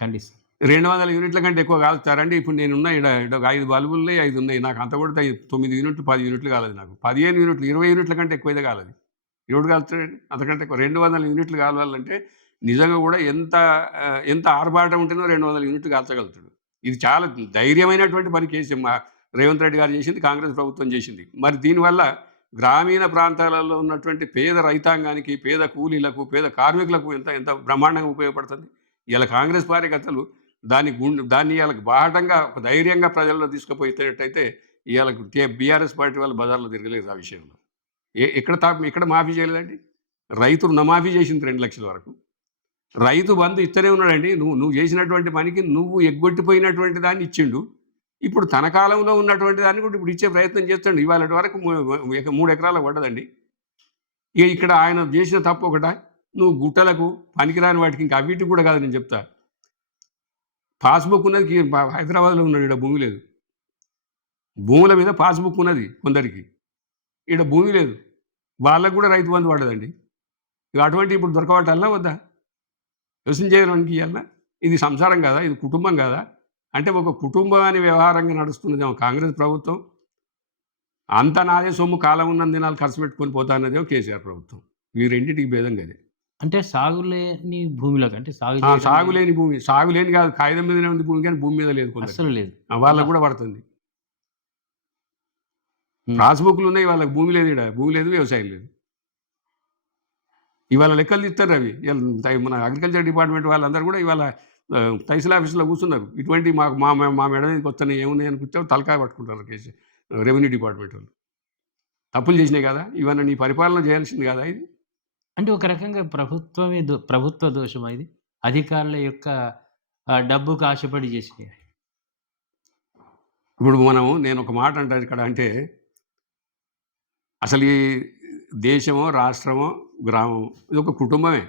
ఖండిస్తారు. 200 యూనిట్ల కంటే ఎక్కువ కాలుస్తారండి. ఇప్పుడు నేనున్నా ఈడ 5 బల్బులు ఉన్నాయి, 5 ఉన్నాయి. నాకు అంత కూడా 9 యూనిట్లు 10 యూనిట్లు కాలేదు నాకు. 15 యూనిట్లు 20 యూనిట్ల కంటే ఎక్కువైతే కాలేదు. ఎవడు కాలుస్తాడండి అంతకంటే ఎక్కువ? 200 యూనిట్లు కావాలంటే నిజంగా కూడా ఎంత ఆర్భాటం ఉంటేనో 200 యూనిట్లు కాల్చగలుగుతాడు. ఇది చాలా ధైర్యమైనటువంటి పని రేవంత్ రెడ్డి గారు చేసింది, కాంగ్రెస్ ప్రభుత్వం చేసింది. మరి దీనివల్ల గ్రామీణ ప్రాంతాలలో ఉన్నటువంటి పేద రైతాంగానికి, పేద కూలీలకు, పేద కార్మికులకు ఎంత బ్రహ్మాండంగా ఉపయోగపడుతుంది. ఇలా కాంగ్రెస్ కార్యకర్తలు దాన్ని ఇవాళ బాహటంగా ఒక ధైర్యంగా ప్రజల్లో తీసుకుపోయేటట్టయితే ఇవాళ బీఆర్ఎస్ పార్టీ వాళ్ళు బజార్లో తిరగలేదు ఆ విషయంలో. ఎక్కడ మాఫీ చేయలేదండి. రైతు రుణమాఫీ చేసింది 2 లక్షల వరకు. రైతు బంధు ఇస్తూనే ఉన్నాడండి. నువ్వు చేసినటువంటి పనికి నువ్వు ఎగ్గొట్టిపోయినటువంటి దాన్ని ఇచ్చిండు. ఇప్పుడు తన కాలంలో ఉన్నటువంటి దాన్ని కూడా ఇప్పుడు ఇచ్చే ప్రయత్నం చేస్తాడు. ఇవాళ వరకు 3 ఎకరాలకు పడ్డదండి. ఇక ఇక్కడ ఆయన చేసిన తప్పు ఒకట, నువ్వు గుట్టలకు పనికిరాని వాటికి ఇంకా అవిటికి కూడా కాదు నేను చెప్తా. పాస్బుక్ ఉన్నది హైదరాబాద్లో ఉన్నాడు, ఇక్కడ భూమి లేదు. భూముల మీద పాస్బుక్ ఉన్నది కొందరికి, ఇక్కడ భూమి లేదు. వాళ్ళకు కూడా రైతు బంధు పడదండి. ఇక అటువంటి ఇప్పుడు దొరకబట్టాలా వద్దా? యోచన చేయడానికి ఇవ్వాలా? ఇది సంసారం కాదా? ఇది కుటుంబం కాదా? అంటే ఒక కుటుంబాన్ని వ్యవహారంగా నడుస్తున్నదేమో కాంగ్రెస్ ప్రభుత్వం. అంత నాదే సొమ్ము కాలం ఉన్న దినాలు ఖర్చు పెట్టుకొని పోతా అన్నదేమో కేసీఆర్ ప్రభుత్వం. ఈ రెండింటికి భేదం కదే. అంటే సాగులేని భూమిలోకి అంటే సాగులేని భూమి, సాగులేని కాదు, కాగితం మీదనే ఉంది భూమి కానీ భూమి మీద లేదు, అసలు లేదు. వాళ్ళకు కూడా పడుతుంది. పాస్బుక్లు ఉన్నాయి, వాళ్ళకి భూమి లేదు, ఇక్కడ భూమి లేదు, వ్యవసాయం లేదు. ఇవాళ లెక్కలు తీస్తారు అవి. మన అగ్రికల్చర్ డిపార్ట్మెంట్ వాళ్ళందరూ కూడా ఇవాళ తహసీల్ ఆఫీసులో కూర్చున్నారు. ఇటువంటి మా మెడ మీదకి వస్తున్నాయి ఏమున్నాయి అని కూర్చో తలకాయ పట్టుకుంటారు కేసు రెవెన్యూ డిపార్ట్మెంట్ వాళ్ళు. తప్పులు చేసినాయి కదా, ఇవన్నీ నీ పరిపాలన చేయాల్సింది కదా ఇది. అంటే ఒక రకంగా ప్రభుత్వ దోషం ఇది, అధికారుల యొక్క డబ్బుకు ఆశపడి చేసినాయి. ఇప్పుడు నేను ఒక మాట అంటాను ఇక్కడ, అంటే అసలు ఈ దేశమో రాష్ట్రమో గ్రామమో ఇది ఒక కుటుంబమే.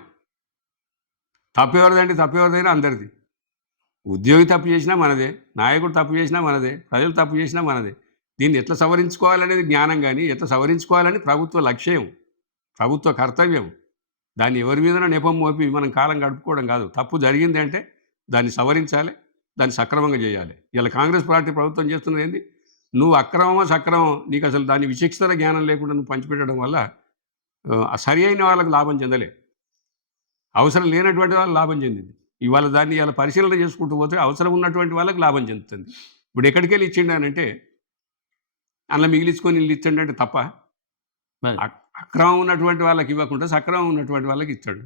తప్పెవరిదండి? తప్పెవరిదైనా అందరిది. ఉద్యోగి తప్పు చేసినా మనదే, నాయకుడు తప్పు చేసినా మనదే, ప్రజలు తప్పు చేసినా మనదే. దీన్ని ఎట్లా సవరించుకోవాలనేది జ్ఞానం, కానీ ఎట్లా సవరించుకోవాలని ప్రభుత్వ లక్ష్యం, ప్రభుత్వ కర్తవ్యం. దాన్ని ఎవరి మీదనో నెపం మోపి మనం కాలం గడుపుకోవడం కాదు. తప్పు జరిగింది అంటే దాన్ని సవరించాలి, దాన్ని సక్రమంగా చేయాలి. ఇలా కాంగ్రెస్ పార్టీ ప్రభుత్వం చేస్తున్నది ఏంది? నువ్వు అక్రమమో సక్రమం, నీకు అసలు దాని విచక్షణ జ్ఞానం లేకుండా నువ్వు పంచిపెట్టడం వల్ల సరి అయిన వాళ్ళకు లాభం చెందలే, అవసరం లేనటువంటి వాళ్ళు లాభం చెందింది. ఇవాళ దాన్ని ఇలా పరిశీలన చేసుకుంటూ పోతే అవసరం ఉన్నటువంటి వాళ్ళకి లాభం చెందుతుంది. ఇప్పుడు ఎక్కడికి వెళ్ళి ఇచ్చిండానంటే అందులో మిగిలించుకొని ఇల్లు ఇచ్చాడంటే తప్ప, అక్రమం ఉన్నటువంటి వాళ్ళకి ఇవ్వకుండా సక్రమం ఉన్నటువంటి వాళ్ళకి ఇచ్చాడు.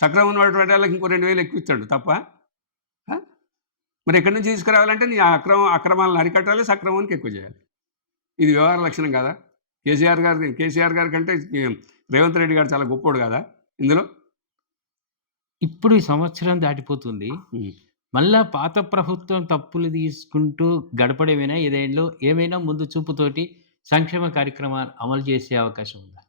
సక్రమం ఉన్నటువంటి వాళ్ళకి ఇంకో 2000 ఎక్కువ ఇచ్చాడు తప్ప. మరి ఎక్కడి నుంచి తీసుకురావాలంటే నీ అక్రమాలను అరికట్టాలి, సక్రమానికి ఎక్కువ చేయాలి. ఇది వ్యవహార లక్షణం కదా. కేసీఆర్ గారి కంటే రేవంత్ రెడ్డి గారు చాలా గొప్పోడు కదా ఇందులో. ఇప్పుడు ఈ సంవత్సరం దాటిపోతుంది, మళ్ళా పాత ప్రభుత్వం తప్పులు తీసుకుంటూ గడపడమేనా? ఏమైనా ముందు చూపుతోటి సంక్షేమ కార్యక్రమాలు అమలు చేసే అవకాశం ఉందా?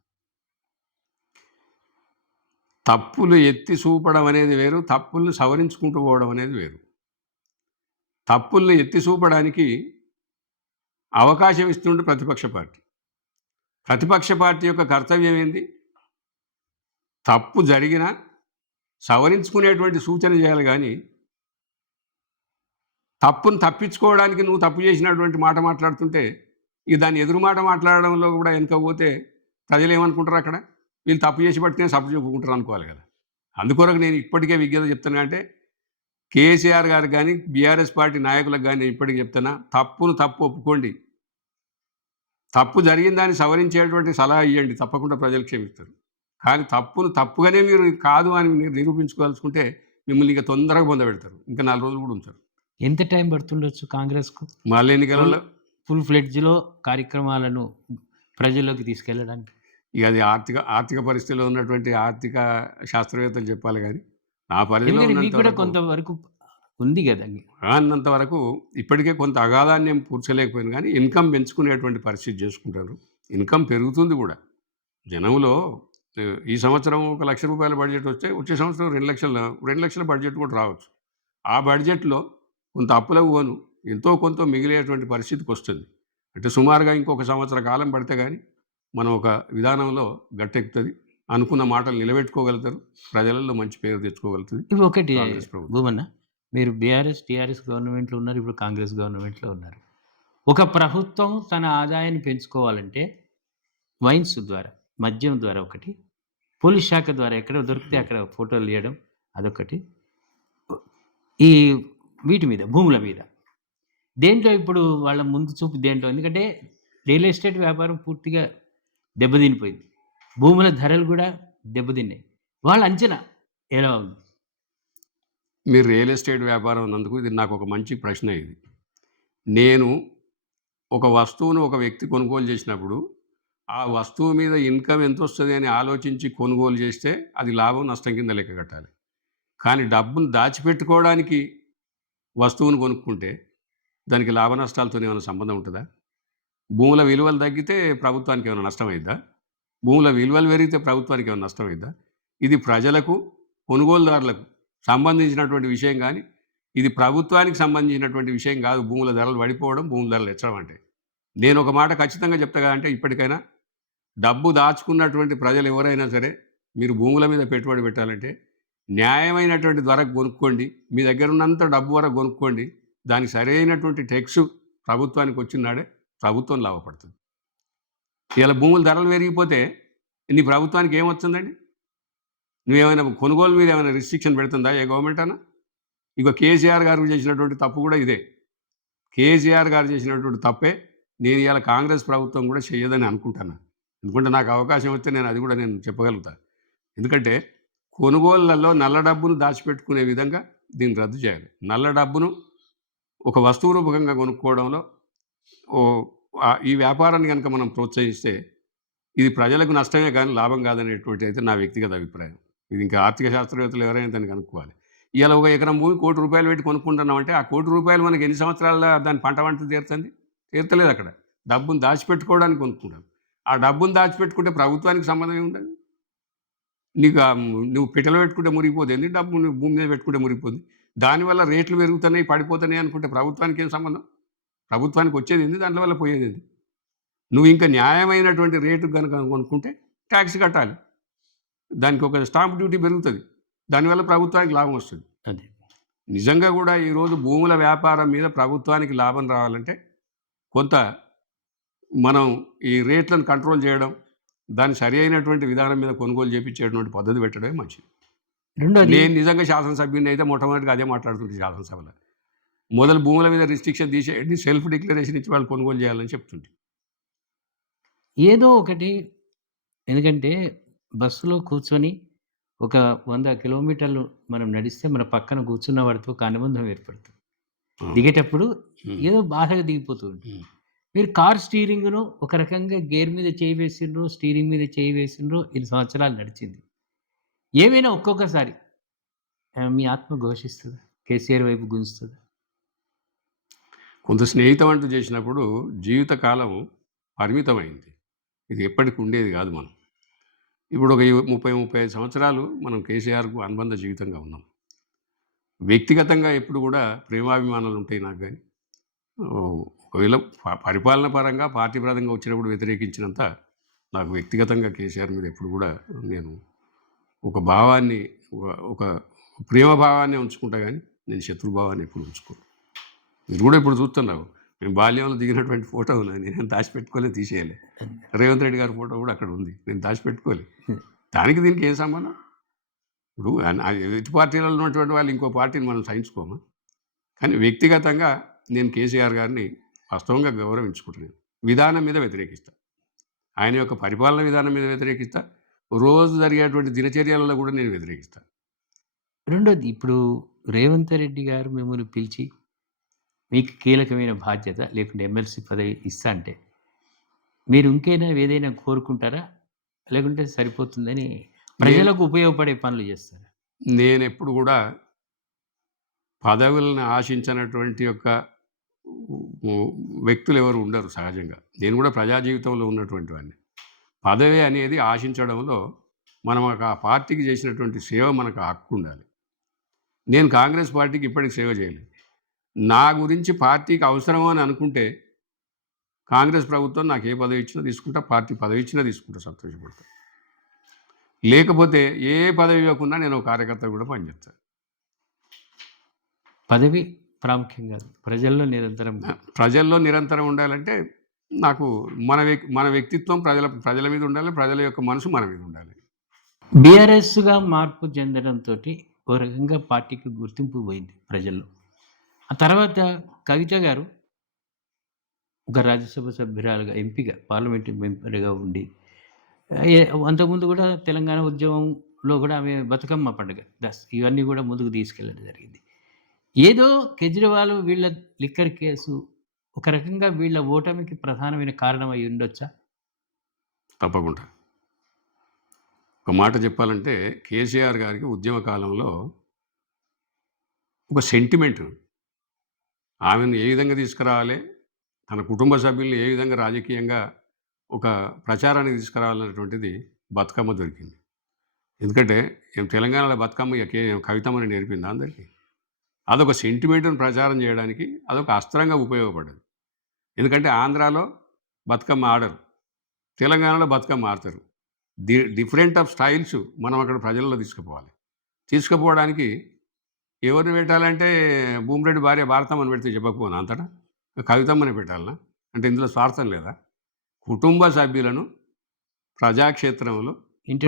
తప్పులు ఎత్తి చూపడం అనేది వేరు, తప్పుల్ని సవరించుకుంటూ పోవడం అనేది వేరు. తప్పుల్ని ఎత్తి చూపడానికి అవకాశం ఇస్తుంటే ప్రతిపక్ష పార్టీ యొక్క కర్తవ్యం ఏంది? తప్పు జరిగినా సవరించుకునేటువంటి సూచన చేయాలి, కానీ తప్పును తప్పించుకోవడానికి నువ్వు తప్పు చేసినటువంటి మాట మాట్లాడుతుంటే ఇక దాన్ని ఎదురు మాట మాట్లాడడంలో కూడా వెనుక పోతే ప్రజలు ఏమనుకుంటారు? అక్కడ వీళ్ళు తప్పు చేసి పట్టినే సప్పు చెప్పుకుంటారు అనుకోవాలి కదా. అందుకొరకు నేను ఇప్పటికే విజ్ఞత చెప్తున్నా, అంటే కేసీఆర్ గారు కానీ బీఆర్ఎస్ పార్టీ నాయకులకు కానీ నేను ఇప్పటికీ చెప్తున్నా, తప్పు ఒప్పుకోండి, తప్పు జరిగిందాన్ని సవరించేటువంటి సలహా ఇవ్వండి, తప్పకుండా ప్రజలు క్షమిస్తారు. కానీ తప్పుగానే మీరు కాదు అని మీరు నిరూపించుకోవాల్సుకుంటే మిమ్మల్ని ఇంకా తొందరగా పొందబెడతారు, ఇంకా 4 రోజులు కూడా ఉంచారు. ఎంత టైం పడుతుండొచ్చు కాంగ్రెస్కు మళ్ళీ ఎన్నికలలో ఫుల్ ఫ్లెడ్జ్లో కార్యక్రమాలను ప్రజల్లోకి తీసుకెళ్ళడానికి? ఇక అది ఆర్థిక పరిస్థితిలో ఉన్నటువంటి ఆర్థిక శాస్త్రవేత్తలు చెప్పాలి, కానీ నా పరిధిలో మీకు కూడా కొంతవరకు ఉంది కదండి. అన్నంత వరకు ఇప్పటికే కొంత అగాధాన్ని పూడ్చలేకపోయింది, కానీ ఇన్కమ్ పెంచుకునేటువంటి పరిస్థితి చేసుకుంటారు. ఇన్కమ్ పెరుగుతుంది కూడా. జనంలో ఈ సంవత్సరం ఒక రూ. 1,00,000 బడ్జెట్ వస్తే వచ్చే సంవత్సరం 2,00,000 బడ్జెట్ కూడా రావచ్చు. ఆ బడ్జెట్‌లో కొంత అప్పులకు పోను ఎంతో కొంత మిగిలేటువంటి పరిస్థితికొస్తుంది. అంటే సుమారుగా ఇంకొక సంవత్సర కాలం పడితే గానీ మనం ఒక విధానంలో గట్టెక్కుతది. అనుకున్న మాటలు నిలబెట్టుకోగలుగుతారు. ప్రజలలో మంచి పేరు తెచ్చుకోగలుగుతది ఇవి ఒకటి కాంగ్రెస్ ప్రభుత్వం. భూమన్న, మీరు బీఆర్ఎస్, టీఆర్ఎస్ గవర్నమెంట్‌లో ఉన్నారు. ఇప్పుడు కాంగ్రెస్ గవర్నమెంట్‌లో ఉన్నారు. ఒక ప్రభుత్వం తన ఆదాయాన్ని పెంచుకోవాలంటే వైన్స్ ద్వారా, మద్యం ద్వారా ఒకటి, పోలీస్ శాఖ ద్వారా ఎక్కడ దొరికితే అక్కడ ఫోటోలు తీయడం అదొకటి. ఈ వీటి మీద, భూముల మీద. దేంట్లో ఇప్పుడు వాళ్ళ ముందు చూపు దేంట్లో? ఎందుకంటే రియల్ ఎస్టేట్ వ్యాపారం పూర్తిగా దెబ్బతినిపోయింది. భూముల ధరలు గూడా దెబ్బతిన్నాయి. వాళ్ళ అంచనా ఎలా ఉంది? మీరు రియల్ ఎస్టేట్ వ్యాపారం అన్నందుకు ఇది నాకొక మంచి ప్రశ్న ఇది. నేను ఒక వస్తువును ఒక వ్యక్తి కొనుగోలు చేసినప్పుడు, ఆ వస్తువు మీద ఇన్కమ్ ఎంతొస్తది అని ఆలోచించి కొనుగోలు చేస్తే అది లాభం, నష్టం కింద లెక్క కట్టాలి. కానీ డబ్బును దాచిపెట్టుకోవడానికి వస్తువును కొనుక్కుంటే దానికి లాభ నష్టాలతోని ఏమైనా సంబంధం ఉంటదా? భూముల విలువలు తగ్గితే ప్రభుత్వానికి ఏమైనా నష్టమైద్దా? భూముల విలువలు పెరిగితే ప్రభుత్వానికి ఏమైనా నష్టమైద్దా? ఇది ప్రజలకు, కొనుగోలుదారులకు సంబంధించినటువంటి విషయం గానీ, ఇది ప్రభుత్వానికి సంబంధించినటువంటి విషయం కాదు. భూముల ధరలు పడిపోవడం, భూముల ధరలు హెచ్చడం అంటే. నేనొక మాట ఖచ్చితంగా చెప్తా కదంటే ఇప్పటికైనా డబ్బు దాచుకున్నటువంటి ప్రజలు ఎవరైనా సరే, మీరు భూముల మీద పెట్టుబడి పెట్టాలంటే న్యాయమైనటువంటి ధరకు కొనుక్కోండి. మీ దగ్గర ఉన్నంత డబ్బు వరకు కొనుక్కోండి. దానికి సరైనటువంటి టెక్సు ప్రభుత్వానికి వచ్చినాడే ప్రభుత్వం లాభపడుతుంది. ఇవాళ భూముల ధరలు పెరిగిపోతే నీ ప్రభుత్వానికి ఏమొస్తుందండి? నువ్వేమైనా కొనుగోలు మీద ఏమైనా రిస్ట్రిక్షన్ పెడుతుందా ఏ గవర్నమెంట్ అన్నా? ఇగో కేసీఆర్ గారు చేసినటువంటి తప్పు కూడా ఇదే. కేసీఆర్ గారు చేసినటువంటి తప్పే నేను ఇవాళ కాంగ్రెస్ ప్రభుత్వం కూడా చేయదని అనుకుంటున్నా. ఎందుకంటే నాకు అవకాశం వస్తే నేను అది కూడా నేను చెప్పగలుగుతా. ఎందుకంటే కొనుగోళ్లలో నల్ల డబ్బును దాచిపెట్టుకునే విధంగా దీన్ని రద్దు చేయాలి. నల్ల డబ్బును ఒక వస్తువు రూపకంగా కొనుక్కోవడంలో ఈ వ్యాపారాన్ని కనుక మనం ప్రోత్సహిస్తే ఇది ప్రజలకు నష్టమే కానీ లాభం కాదనేటువంటి అయితే నా వ్యక్తిగత అభిప్రాయం. ఇది ఇంకా ఆర్థిక శాస్త్రవేత్తలు ఎవరైనా దాన్ని కనుక్కోవాలి. ఇవాళ ఒక ఎకరం భూమి ₹1,00,00,000 పెట్టి కొనుక్కుంటున్నామంటే ఆ ₹1,00,00,000 మనకి ఎన్ని సంవత్సరాల దాని పంట తీరుతుంది? తీర్తలేదు అక్కడ. డబ్బును దాచిపెట్టుకోవడానికి కొనుక్కుంటాం. ఆ డబ్బును దాచిపెట్టుకుంటే ప్రభుత్వానికి సంబంధం ఏముండదు. నీకు నువ్వు పెట్టెలో పెట్టుకుంటే మురిగిపోతుంది. డబ్బు నువ్వు భూమి మీద పెట్టుకుంటే మురిగిపోతుంది. దానివల్ల రేట్లు పెరుగుతున్నాయి, పడిపోతున్నాయి అనుకుంటే ప్రభుత్వానికి ఏం సంబంధం? ప్రభుత్వానికి వచ్చేదేంది? దాంట్లో వల్ల పోయేదేంది? నువ్వు ఇంకా న్యాయమైనటువంటి రేటు కనుక కొనుక్కుంటే ట్యాక్స్ కట్టాలి. దానికి ఒక స్టాంప్ డ్యూటీ పెరుగుతుంది. దానివల్ల ప్రభుత్వానికి లాభం వస్తుంది. అదే నిజంగా కూడా ఈరోజు భూముల వ్యాపారం మీద ప్రభుత్వానికి లాభం రావాలంటే కొంత మనం ఈ రేట్లను కంట్రోల్ చేయడం, దాన్ని సరి అయినటువంటి విధానం మీద కొనుగోలు చేపించేటువంటి పద్ధతి పెట్టడమే మంచిది. రెండోది, నేను నిజంగా శాసనసభ్యుని అయితే మొట్టమొదటిగా అదే మాట్లాడుతుంటే శాసనసభలో మొదలు భూముల మీద రిస్ట్రిక్షన్ తీసేయండి, సెల్ఫ్ డిక్లరేషన్ ఇచ్చి వాళ్ళు కొనుగోలు చేయాలని చెప్తుంటే. ఏదో ఒకటి. ఎందుకంటే బస్సులో కూర్చొని ఒక 100 కిలోమీటర్లు మనం నడిస్తే మన పక్కన కూర్చున్న వాడితో ఒక అనుబంధం ఏర్పడుతుంది. దిగేటప్పుడు ఏదో బాధగా దిగిపోతూ ఉంటుంది. మీరు కార్ స్టీరింగ్‌ను ఒక రకంగా గేర్ మీద చేయి వేసిండ్రు, స్టీరింగ్ మీద చేయి వేసిండ్రు. 2 సంవత్సరాలు నడిచింది. ఏమైనా ఒక్కొక్కసారి మీ ఆత్మ ఘోషిస్తదా? కేసీఆర్ వైపు గుంజుతదా? కొంత స్నేహితం అంటూ చేసినప్పుడు జీవితకాలం పరిమితమైంది. ఇది ఎప్పటికి ఉండేది కాదు. మనం ఇప్పుడు ఒక 30-35 సంవత్సరాలు మనం కేసీఆర్కు అనుబంధ జీవితంగా ఉన్నాం. వ్యక్తిగతంగా ఎప్పుడు కూడా ప్రేమాభిమానాలు ఉంటాయి నాకు. కానీ ఒకవేళ పరిపాలన పరంగా పార్టీ పరంగా వచ్చినప్పుడు వ్యతిరేకించినంత నాకు వ్యక్తిగతంగా కేసీఆర్ మీద ఎప్పుడు కూడా నేను ఒక భావాన్ని, ఒక ప్రేమ భావాన్ని ఉంచుకుంటా. కానీ నేను శత్రుభావాన్ని ఎప్పుడు ఉంచుకోను. మీరు కూడా ఇప్పుడు చూస్తున్నావు, మేము బాల్యంలో దిగినటువంటి ఫోటో ఉన్నది. నేను దాచిపెట్టుకోలే, తీసేయలే. రేవంత్ రెడ్డి గారి ఫోటో కూడా అక్కడ ఉంది, నేను దాచిపెట్టుకోలే. దానికి దీనికి ఏం సంబంధం? ఇప్పుడు ఎటు పార్టీలలో ఉన్నటువంటి వాళ్ళు ఇంకో పార్టీని మనం సహించుకోమా? కానీ వ్యక్తిగతంగా నేను కేసీఆర్ గారిని వాస్తవంగా గౌరవించుకుంటున్నాను. విధానం మీద వ్యతిరేకిస్తా, ఆయన యొక్క పరిపాలన విధానం మీద వ్యతిరేకిస్తా, రోజు జరిగేటువంటి దినచర్యలలో కూడా నేను వ్యతిరేకిస్తా. రెండోది, ఇప్పుడు రేవంత్ రెడ్డి గారు మిమ్మల్ని పిలిచి మీకు కీలకమైన బాధ్యత లేకుంటే ఎమ్మెల్సీ పదవి ఇస్తా అంటే మీరు ఇంకైనా ఏదైనా కోరుకుంటారా? లేకుంటే సరిపోతుందని ప్రజలకు ఉపయోగపడే పనులు చేస్తారా? నేను ఎప్పుడు కూడా పదవులను ఆశించినటువంటి యొక్క వ్యక్తులు ఎవరు ఉండరు సహజంగా. నేను కూడా ప్రజా జీవితంలో ఉన్నటువంటి వాడిని. పదవి అనేది ఆశించడంలో మనం ఆ పార్టీకి చేసినటువంటి సేవ మనకు హక్కు ఉండాలి. నేను కాంగ్రెస్ పార్టీకి ఇప్పటికి సేవ చేయలేదు. నా గురించి పార్టీకి అవసరమా అని అనుకుంటే కాంగ్రెస్ ప్రభుత్వం నాకు ఏ పదవి ఇచ్చినా తీసుకుంటా, పార్టీ పదవి ఇచ్చినా తీసుకుంటా, సంతోషపడతా. లేకపోతే ఏ పదవి ఇవ్వకుండా నేను ఒక కార్యకర్తగా కూడా పనిచేస్తాను. పదవి ప్రాముఖ్యం కాదు, ప్రజల్లో నిరంతరం ప్రజల్లో నిరంతరం ఉండాలంటే నాకు మన వ్యక్తిత్వం ప్రజల మీద ఉండాలి, ప్రజల యొక్క మనసు మన మీద ఉండాలి. బీఆర్ఎస్గా మార్పు చెందడంతో ఓ రకంగా పార్టీకి గుర్తింపు పోయింది ప్రజల్లో. ఆ తర్వాత కవిత గారు ఒక రాజ్యసభ సభ్యురాలుగా, ఎంపీగా, పార్లమెంటు మెంబర్గా ఉండి అంతకుముందు కూడా తెలంగాణ ఉద్యమంలో కూడా ఆమె బతుకమ్మ పండుగ ఇవన్నీ కూడా ముందుకు తీసుకెళ్ళడం జరిగింది. ఏదో కేజ్రీవాల్ వీళ్ళ లిక్కర్ కేసు ఒక రకంగా వీళ్ళ ఓటమికి ప్రధానమైన కారణం అయి ఉండొచ్చా? తప్పకుండా. ఒక మాట చెప్పాలంటే కేసీఆర్ గారికి ఉద్యమ కాలంలో ఒక సెంటిమెంట్, ఆమెను ఏ విధంగా తీసుకురావాలి, తన కుటుంబ సభ్యుల్ని ఏ విధంగా రాజకీయంగా ఒక ప్రచారానికి తీసుకురావాలనేటువంటిది బతుకమ్మ దొరికింది. ఎందుకంటే తెలంగాణలో బతుకమ్మ కవితమ్మని నేర్పిందా అందరికీ? అదొక సెంటిమెంట్ను ప్రచారం చేయడానికి అదొక అస్త్రంగా ఉపయోగపడ్డది. ఎందుకంటే ఆంధ్రాలో బతుకమ్మ ఆడరు, తెలంగాణలో బతుకమ్మ ఆడతారు. డిఫరెంట్ ఆఫ్ స్టైల్స్ మనం అక్కడ ప్రజల్లో తీసుకుపోవడానికి ఎవరిని పెట్టాలంటే భూమిరెడ్డి భార్య భారతమ్మని పెడితే చెప్పకపోనా అంతటా కవితమ్మని పెట్టాలనా? అంటే ఇందులో స్వార్థం లేదా? కుటుంబ సభ్యులను ప్రజాక్షేత్రంలో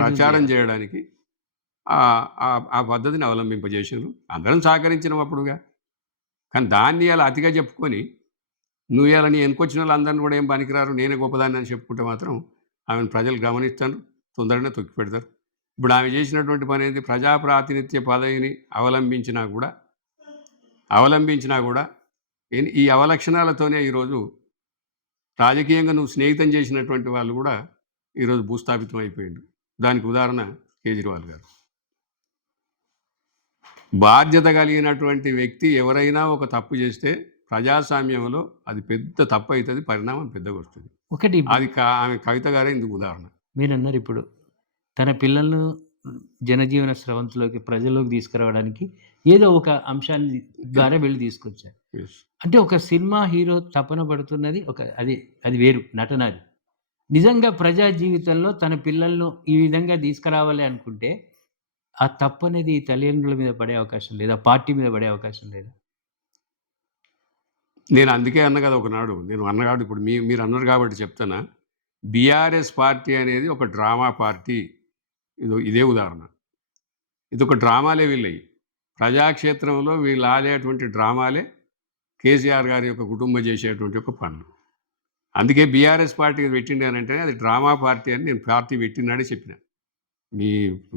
ప్రచారం చేయడానికి ఆ పద్ధతిని అవలంబింపజేసారు. అందరం సహకరించినప్పుడుగా. కానీ దాన్ని అలా అతిగా చెప్పుకొని నువ్వు ఇలా నీ వెనుకొచ్చిన వాళ్ళందరినీ కూడా ఏం పనికిరారు, నేనే గొప్పదాన్ని అని చెప్పుకుంటే మాత్రం ఆమెను ప్రజలు గమనిస్తారు, తొందరగానే తొక్కి పెడతారు. ఇప్పుడు ఆమె చేసినటువంటి పని ఏంటి? ప్రజాప్రాతినిధ్య పదవిని అవలంబించినా కూడా ఈ అవలక్షణాలతోనే ఈరోజు రాజకీయంగా నువ్వు స్నేహితం చేసినటువంటి వాళ్ళు కూడా ఈరోజు భూస్థాపితం అయిపోయిండు. దానికి ఉదాహరణ కేజ్రీవాల్ గారు. బాధ్యత కలిగినటువంటి వ్యక్తి ఎవరైనా ఒక తప్పు చేస్తే ప్రజాస్వామ్యంలో అది పెద్ద తప్పు అవుతుంది, పరిణామం పెద్దగా వస్తుంది. అది ఆమె కవిత గారే ఇందుకు ఉదాహరణ. మీరన్నారు ఇప్పుడు తన పిల్లలను జనజీవన స్రవంతిలోకి, ప్రజల్లోకి తీసుకురావడానికి ఏదో ఒక అంశాన్ని ద్వారా వెళ్ళి తీసుకొచ్చారు. అంటే ఒక సినిమా హీరో తపన పడుతున్నది అది వేరు నటన. అది నిజంగా ప్రజా జీవితంలో తన పిల్లలను ఈ విధంగా తీసుకురావాలి అనుకుంటే ఆ తప్పు అనేది తల్లిదండ్రుల మీద పడే అవకాశం లేదా? పార్టీ మీద పడే అవకాశం లేదా? నేను అందుకే అన్న కదా ఒకనాడు, నేను అన్న కాబట్టి ఇప్పుడు మీరు అన్నారు కాబట్టి చెప్తానా. బీఆర్ఎస్ పార్టీ అనేది ఒక డ్రామా పార్టీ. ఇదే ఉదాహరణ. ఇది ఒక డ్రామాలే వీళ్ళవి. ప్రజాక్షేత్రంలో వీళ్ళు ఆడేటువంటి డ్రామాలే కేసీఆర్ గారి యొక్క కుటుంబం చేసేటువంటి ఒక పనులు. అందుకే బీఆర్ఎస్ పార్టీ పెట్టిండానంటే అది డ్రామా పార్టీ అని నేను పార్టీ పెట్టినాడే చెప్పిన. మీ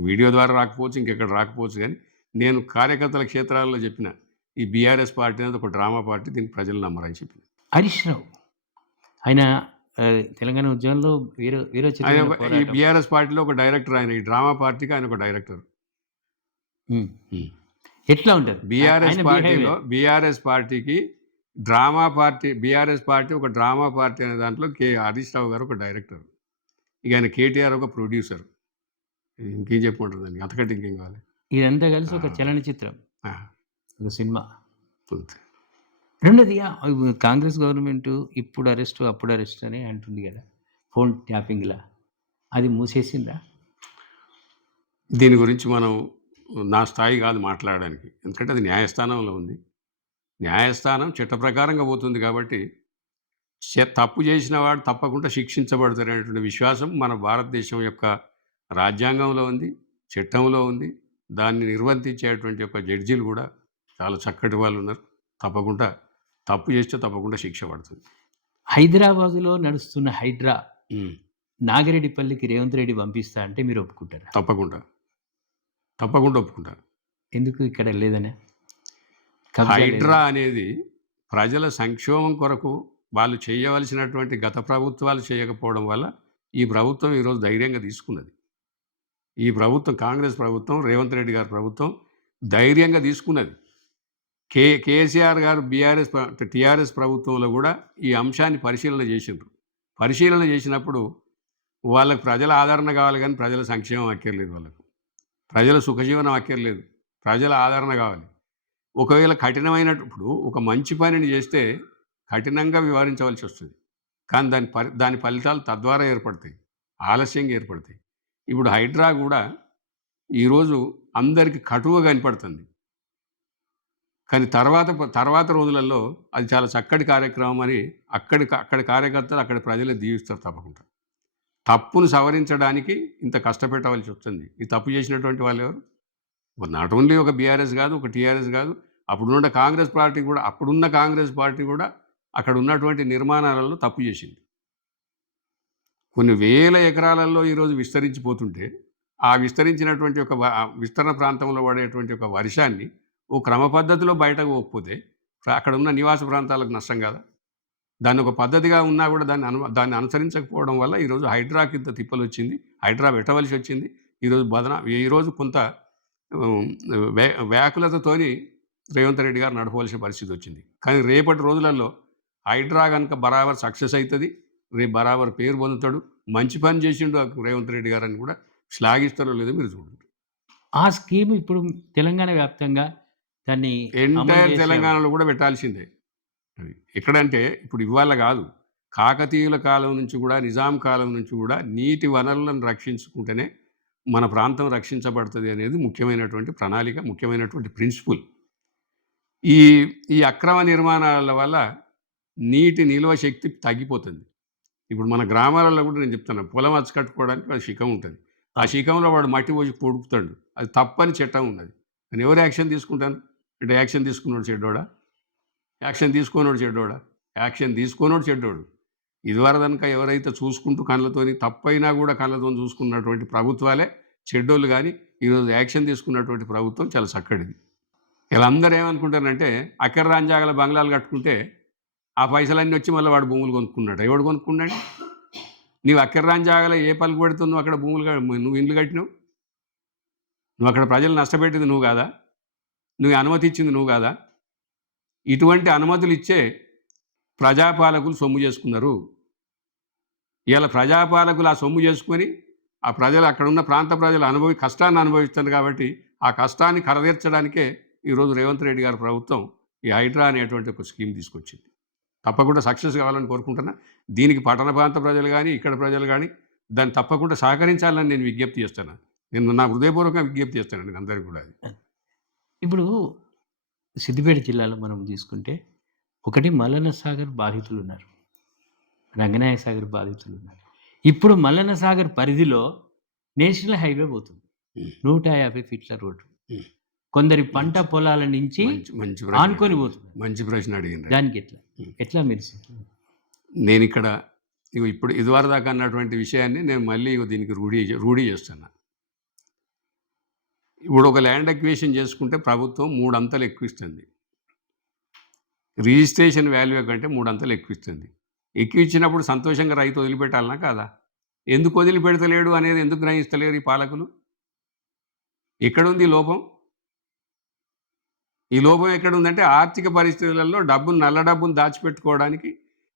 వీడియో ద్వారా రాకపోవచ్చు, ఇంకెక్కడ రాకపోవచ్చు, కానీ నేను కార్యకర్తల క్షేత్రాల్లో చెప్పిన ఈ బీఆర్ఎస్ పార్టీ అనేది ఒక డ్రామా పార్టీ, దీనికి ప్రజలు నమ్మరని చెప్పిన. హరీష్ రావు ఆయన తెలంగాణ ఉద్యమంలో ఈ బీఆర్ఎస్ పార్టీలో ఒక డైరెక్టర్, ఆయన ఈ డ్రామా పార్టీకి ఆయన ఒక డైరెక్టర్. ఎట్లా ఉంటుంది బీఆర్ఎస్ పార్టీకి డ్రామా పార్టీ, బీఆర్ఎస్ పార్టీ ఒక డ్రామా పార్టీ అనే దాంట్లో హరీష్ రావు గారు ఒక డైరెక్టర్, ఇక ఆయన కేటీఆర్ ఒక ప్రొడ్యూసర్. ఇంకేం చెప్పమంటారు దానికి, అంతకంటే ఇంకేం కావాలి? ఇదంతా కలిసి ఒక చలనచిత్రం, ఒక సినిమా. రెండోది కాంగ్రెస్ గవర్నమెంట్ ఇప్పుడు అరెస్ట్ అప్పుడు అరెస్ట్ అని అంటుంది కదా, ఫోన్ ట్యాపింగ్లా, అది మూసేసిందా? దీని గురించి మనం నా స్థాయి కాదు మాట్లాడడానికి, ఎందుకంటే అది న్యాయస్థానంలో ఉంది. న్యాయస్థానం చట్ట ప్రకారంగా పోతుంది కాబట్టి తప్పు చేసిన వాడు తప్పకుండా శిక్షించబడతారనేటువంటి విశ్వాసం మన భారతదేశం యొక్క రాజ్యాంగంలో ఉంది, చట్టంలో ఉంది. దాన్ని నిర్వర్తించేటువంటి యొక్క జడ్జీలు కూడా చాలా చక్కటి వాళ్ళు ఉన్నారు. తప్పకుండా తప్పు చేస్తే తప్పకుండా శిక్ష పడుతుంది. హైదరాబాదులో నడుస్తున్న హైడ్రా నాగిరెడ్డిపల్లికి రేవంత్ రెడ్డి పంపిస్తా అంటే మీరు ఒప్పుకుంటారా? తప్పకుండా ఒప్పుకుంటారు. ఎందుకు ఇక్కడ లేదనే? హైడ్రా అనేది ప్రజల సంక్షేమం కొరకు వాళ్ళు చేయవలసినటువంటి గత ప్రభుత్వాలు చేయకపోవడం వల్ల ఈ ప్రభుత్వం ఈరోజు ధైర్యంగా తీసుకున్నది. ఈ ప్రభుత్వం, కాంగ్రెస్ ప్రభుత్వం, రేవంత్ రెడ్డి గారి ప్రభుత్వం ధైర్యంగా తీసుకున్నది. కేసీఆర్ గారు టీఆర్ఎస్ ప్రభుత్వంలో కూడా ఈ అంశాన్ని పరిశీలన చేసిండ్రు. పరిశీలన చేసినప్పుడు వాళ్ళకి ప్రజల ఆదరణ కావాలి కానీ ప్రజల సంక్షేమం అక్కర్లేదు, వాళ్ళకు ప్రజల సుఖజీవనం అక్కర్లేదు, ప్రజల ఆదరణ కావాలి. ఒకవేళ కఠినమైనప్పుడు ఒక మంచి పనిని చేస్తే కఠినంగా వివరించవలసి వస్తుంది, కానీ దాని ఫలితాలు తద్వారా ఏర్పడతాయి, ఆలస్యంగా ఏర్పడతాయి. ఇప్పుడు హైడ్రా కూడా ఈరోజు అందరికీ కటువుగా కనపడుతుంది, కానీ తర్వాత రోజులలో అది చాలా చక్కటి కార్యక్రమం అని అక్కడి కార్యకర్తలు అక్కడి ప్రజలు దీవిస్తారు. తప్పకుండా తప్పును సవరించడానికి ఇంత కష్టపెట్టవలసి వస్తుంది. ఈ తప్పు చేసినటువంటి వాళ్ళు ఎవరు? నాట్ ఓన్లీ ఒక బీఆర్ఎస్ కాదు, ఒక టీఆర్ఎస్ కాదు, అప్పుడున్న కాంగ్రెస్ పార్టీ కూడా అక్కడ ఉన్నటువంటి నిర్మాణాలలో తప్పు చేసింది. కొన్ని వేల ఎకరాలలో ఈరోజు విస్తరించిపోతుంటే ఆ విస్తరించినటువంటి ఒక విస్తరణ ప్రాంతంలో పడేటువంటి ఒక వర్షాన్ని ఓ క్రమ పద్ధతిలో బయటకు పోకపోతే అక్కడ ఉన్న నివాస ప్రాంతాలకు నష్టం కాదా? దాన్ని ఒక పద్ధతిగా ఉన్నా కూడా దాన్ని అనుసరించకపోవడం వల్ల ఈరోజు హైడ్రాకి ఇంత తిప్పలు వచ్చింది, హైడ్రా పెట్టవలసి వచ్చింది. ఈరోజు కొంత వ్యాకులతతోని రేవంత్ రెడ్డి గారు నడపవలసిన పరిస్థితి వచ్చింది. కానీ రేపటి రోజులలో హైడ్రా కనుక బరాబర్ సక్సెస్ అవుతుంది, రేపు బరాబర్ పేరు పొందుతాడు, మంచి పని చేసిండు రేవంత్ రెడ్డి గారు అని కూడా శ్లాఘిస్తారో లేదో మీరు చూడండి. ఆ స్కీమ్ ఇప్పుడు తెలంగాణ వ్యాప్తంగా దాన్ని ఎంటైర్ తెలంగాణలో కూడా పెట్టాల్సిందే. ఎక్కడంటే ఇప్పుడు ఇవాళ కాదు, కాకతీయుల కాలం నుంచి కూడా, నిజాం కాలం నుంచి కూడా నీటి వనరులను రక్షించుకుంటేనే మన ప్రాంతం రక్షించబడుతుంది అనేది ముఖ్యమైనటువంటి ప్రణాళిక, ముఖ్యమైనటువంటి ప్రిన్సిపుల్. ఈ అక్రమ నిర్మాణాల వల్ల నీటి నిల్వ శక్తి తగ్గిపోతుంది. ఇప్పుడు మన గ్రామాలలో కూడా నేను చెప్తాను, పొలం అచ్చు కట్టుకోవడానికి ఒక శిఖం ఉంటుంది, ఆ శిఖంలో వాడు మట్టి పోసి పొడుపుతాడు, అది తప్పని చట్టం ఉన్నది. నేను ఎవరు యాక్షన్ తీసుకుంటాను అంటే యాక్షన్ తీసుకున్నాడు చెడ్డోడా, యాక్షన్ తీసుకోనోడు చెడ్డోడు. ఇదివరదనక ఎవరైతే చూసుకుంటూ కళ్ళతోని తప్పైనా కూడా కళ్ళతో చూసుకున్నటువంటి ప్రభుత్వాలే చెడ్డోళ్ళు, కానీ ఈరోజు యాక్షన్ తీసుకున్నటువంటి ప్రభుత్వం చాలా చక్కడిది. ఇలా అందరూ ఏమనుకుంటారంటే అక్కర రాంజాగల బంగ్లాలు కట్టుకుంటే ఆ పైసలన్నీ వచ్చి మళ్ళీ వాడు భూములు కొనుక్కున్నాడు. ఎవడు కొనుక్కున్నాడు? నీవు అక్కర రాంజాగల ఏ పలుకు పెడుతున్నావు, అక్కడ నువ్వు ఇండ్లు కట్టినావు, నువ్వు అక్కడ ప్రజలు నష్టపెట్టింది నువ్వు కాదా, నువ్వు అనుమతి ఇచ్చింది నువ్వు కాదా? ఇటువంటి అనుమతులు ఇచ్చే ప్రజాపాలకులు సొమ్ము చేసుకున్నారు. ఇలా ప్రజాపాలకులు ఆ సొమ్ము చేసుకొని ఆ ప్రజలు, అక్కడ ఉన్న ప్రాంత ప్రజలు కష్టాన్ని అనుభవిస్తున్నారు. కాబట్టి ఆ కష్టాన్ని కరదీర్చడానికే ఈరోజు రేవంత్ రెడ్డి గారి ప్రభుత్వం ఈ హైడ్రా అనేటువంటి ఒక స్కీమ్ తీసుకొచ్చింది. తప్పకుండా సక్సెస్ కావాలని కోరుకుంటున్నా. దీనికి పట్టణ ప్రాంత ప్రజలు కానీ, ఇక్కడ ప్రజలు కానీ దాన్ని తప్పకుండా సహకరించాలని నేను విజ్ఞప్తి చేస్తాను. నేను నా హృదయపూర్వకంగా విజ్ఞప్తి చేస్తానండి అందరికీ కూడా. అది ఇప్పుడు సిద్దిపేట జిల్లాలో మనం తీసుకుంటే ఒకటి మల్లన్న సాగర్ బాధితులు ఉన్నారు, రంగనాయక సాగర్ బాధితులు ఉన్నారు. ఇప్పుడు మల్లన్న సాగర్ పరిధిలో నేషనల్ హైవే పోతుంది, 150 ఫీట్ల రోడ్డు. కొందరి పంట పొలాల నుంచి ఆనుకొని పోతుంది. మంచి ప్రశ్న అడిగింది. దానికి ఎట్లా మీరు? నేను ఇక్కడ ఇప్పుడు ఇదివరకు దాకా అన్నటువంటి విషయాన్ని నేను మళ్ళీ దీనికి రూఢీ చేస్తున్నా. ఇప్పుడు ఒక ల్యాండ్ అక్విజిషన్ చేసుకుంటే ప్రభుత్వం 3 అంతలు ఎక్కువ ఇస్తుంది, రిజిస్ట్రేషన్ వాల్యూ కంటే 3 అంతలు ఎక్కువ ఇస్తుంది. ఎక్కువ ఇచ్చినప్పుడు సంతోషంగా రైతు వదిలిపెట్టాలనా కాదా? ఎందుకు వదిలిపెడతలేడు అనేది ఎందుకు గ్రహిస్తలేరు ఈ పాలకులు? ఎక్కడుంది లోపం? ఈ లోపం ఎక్కడుందంటే ఆర్థిక పరిస్థితులలో నల్ల డబ్బును దాచిపెట్టుకోవడానికి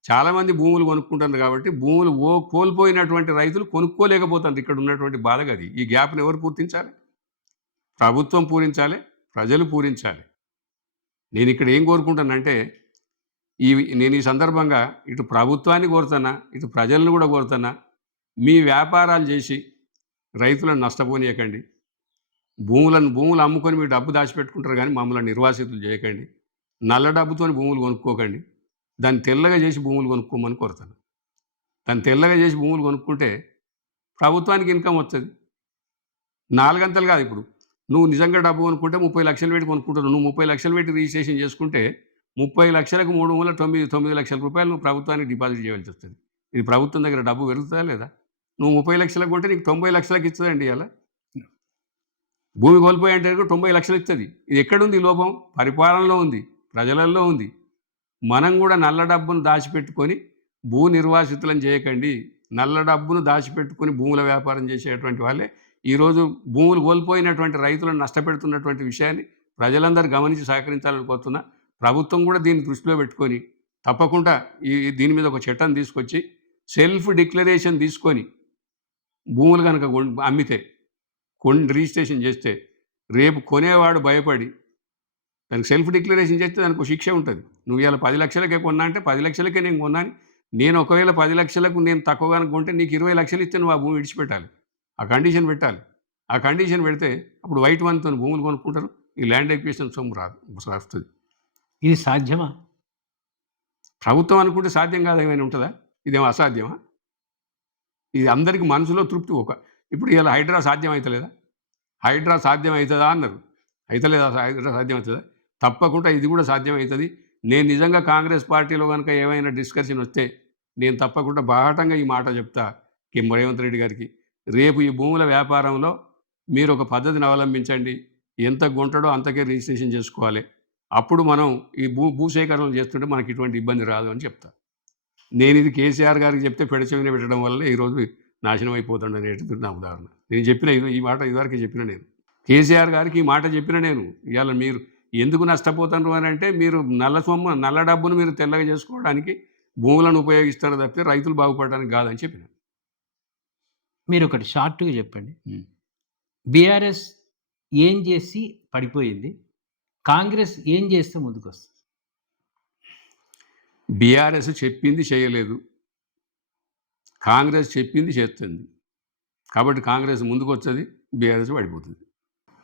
చాలామంది భూములు కొనుక్కుంటున్నారు. కాబట్టి భూములు కోల్పోయినటువంటి రైతులు కొనుక్కోలేకపోతుంది. ఇక్కడ ఉన్నటువంటి బాధ గది. ఈ గ్యాప్ని ఎవరు పూర్తించాలి? ప్రభుత్వం పూరించాలి, ప్రజలు పూరించాలి. నేను ఇక్కడ ఏం కోరుకుంటానంటే నేను ఈ సందర్భంగా ఇటు ప్రభుత్వాన్ని కోరుతున్నా, ఇటు ప్రజలను కూడా కోరుతున్నా, మీ వ్యాపారాలు చేసి రైతులను నష్టపోనీయకండి. భూములు అమ్ముకొని మీరు డబ్బు దాచిపెట్టుకుంటారు, కానీ మమ్మల్ని నిర్వాసితులు చేయకండి. నల్ల డబ్బుతో భూములు కొనుక్కోకండి. దాన్ని తెల్లగా చేసి భూములు కొనుక్కోమని కోరుతాను. దాన్ని తెల్లగా చేసి భూములు కొనుక్కుంటే ప్రభుత్వానికి ఇన్కమ్ వస్తుంది. 4 గంటలు కాదు. ఇప్పుడు నువ్వు నిజంగా డబ్బు కొనుక్కుంటే 30 లక్షలు పెట్టి కొనుక్కుంటావు. నువ్వు 30 లక్షలు పెట్టి రిజిస్ట్రేషన్ చేసుకుంటే 30 లక్షలకు 3 లక్షల రూపాయలు నువ్వు ప్రభుత్వానికి డిపాజిట్ చేయవలసి వస్తుంది. ఇది ప్రభుత్వం దగ్గర డబ్బు పెరుగుతుందా లేదా? నువ్వు 30 లక్షలకు కొంటే నీకు 90 లక్షలకు ఇస్తుందండి. ఇలా భూమి కోల్పోయేంటే 90 లక్షలు ఇస్తుంది. ఇది ఎక్కడుంది లోపం? పరిపాలనలో ఉంది, ప్రజలలో ఉంది. మనం కూడా నల్ల డబ్బును దాచిపెట్టుకొని భూ నిర్వాసితులను చేయకండి. నల్ల డబ్బును దాచిపెట్టుకొని భూముల వ్యాపారం చేసేటువంటి వాళ్ళే ఈరోజు భూములు కోల్పోయినటువంటి రైతులను నష్టపెడుతున్నటువంటి విషయాన్ని ప్రజలందరూ గమనించి సహకరించాలని కోరుతున్నా. ప్రభుత్వం కూడా దీన్ని దృష్టిలో పెట్టుకొని తప్పకుండా దీని మీద ఒక చట్టం తీసుకొచ్చి సెల్ఫ్ డిక్లరేషన్ తీసుకొని భూములు కనుక అమ్మితే రిజిస్ట్రేషన్ చేస్తే రేపు కొనేవాడు భయపడి దానికి సెల్ఫ్ డిక్లరేషన్ చేస్తే దానికి ఒక శిక్ష ఉంటుంది. నువ్వు ఇలా 10 లక్షలకే కొన్నా అంటే 10 లక్షలకే నేను కొన్నాను. నేను ఒకవేళ 10 లక్షలకు నేను తక్కువగా కొంటే నీకు 20 లక్షలు ఇస్తే నువ్వు ఆ భూమి విడిచిపెట్టాలి. ఆ కండిషన్ పెట్టాలి. ఆ కండిషన్ పెడితే అప్పుడు వైట్ మనతో భూములు కొనుక్కుంటారు. ఈ ల్యాండ్ ఎక్విజిషన్ సొమ్ము వస్తుంది. ఇది సాధ్యమా? ప్రభుత్వం అనుకుంటే సాధ్యం కాదు, ఏమైనా ఉంటుందా? ఇదేమో అసాధ్యమా? ఇది అందరికీ మనసులో తృప్తి. ఇప్పుడు ఇలా హైడ్రా సాధ్యం అవుతలేదా? హైడ్రా సాధ్యం అవుతుందా అన్నారు. అవుతలేదా? హైడ్రా సాధ్యం అవుతుందా? తప్పకుండా ఇది కూడా సాధ్యం అవుతుంది. నేను నిజంగా కాంగ్రెస్ పార్టీలో కనుక ఏమైనా డిస్కషన్ వస్తే నేను తప్పకుండా బాహటంగా ఈ మాట చెప్తా రేవంత్ రెడ్డి గారికి. రేపు ఈ భూముల వ్యాపారంలో మీరు ఒక పద్ధతిని అవలంబించండి. ఎంత గుంటడో అంతకే రిజిస్ట్రేషన్ చేసుకోవాలి. అప్పుడు మనం ఈ భూసేకరణలు చేస్తుంటే మనకి ఇటువంటి ఇబ్బంది రాదు అని చెప్తా. నేను ఇది కేసీఆర్ గారికి చెప్తే పెడచెవిన పెట్టడం వల్ల ఈరోజు నాశనం అయిపోతుంది అనేటువంటి నా ఉదాహరణ. నేను చెప్పిన ఈ మాట ఇదివరకే చెప్పిన నేను కేసీఆర్ గారికి ఈ మాట చెప్పిన నేను. ఇవాళ మీరు ఎందుకు నష్టపోతున్నారు అని అంటే మీరు నల్ల డబ్బును మీరు తెల్లగా చేసుకోవడానికి భూములను ఉపయోగిస్తారు తప్పితే రైతులు బాగుపడడానికి కాదని చెప్పిన. మీరు ఒకటి షార్ట్గా చెప్పండి. బీఆర్ఎస్ ఏం చేసి పడిపోయింది, కాంగ్రెస్ ఏం చేస్తే ముందుకు వస్తుంది? బీఆర్ఎస్ చెప్పింది చేయలేదు, కాంగ్రెస్ చెప్పింది చేస్తుంది. కాబట్టి కాంగ్రెస్ ముందుకు వస్తుంది, బీఆర్ఎస్ పడిపోతుంది.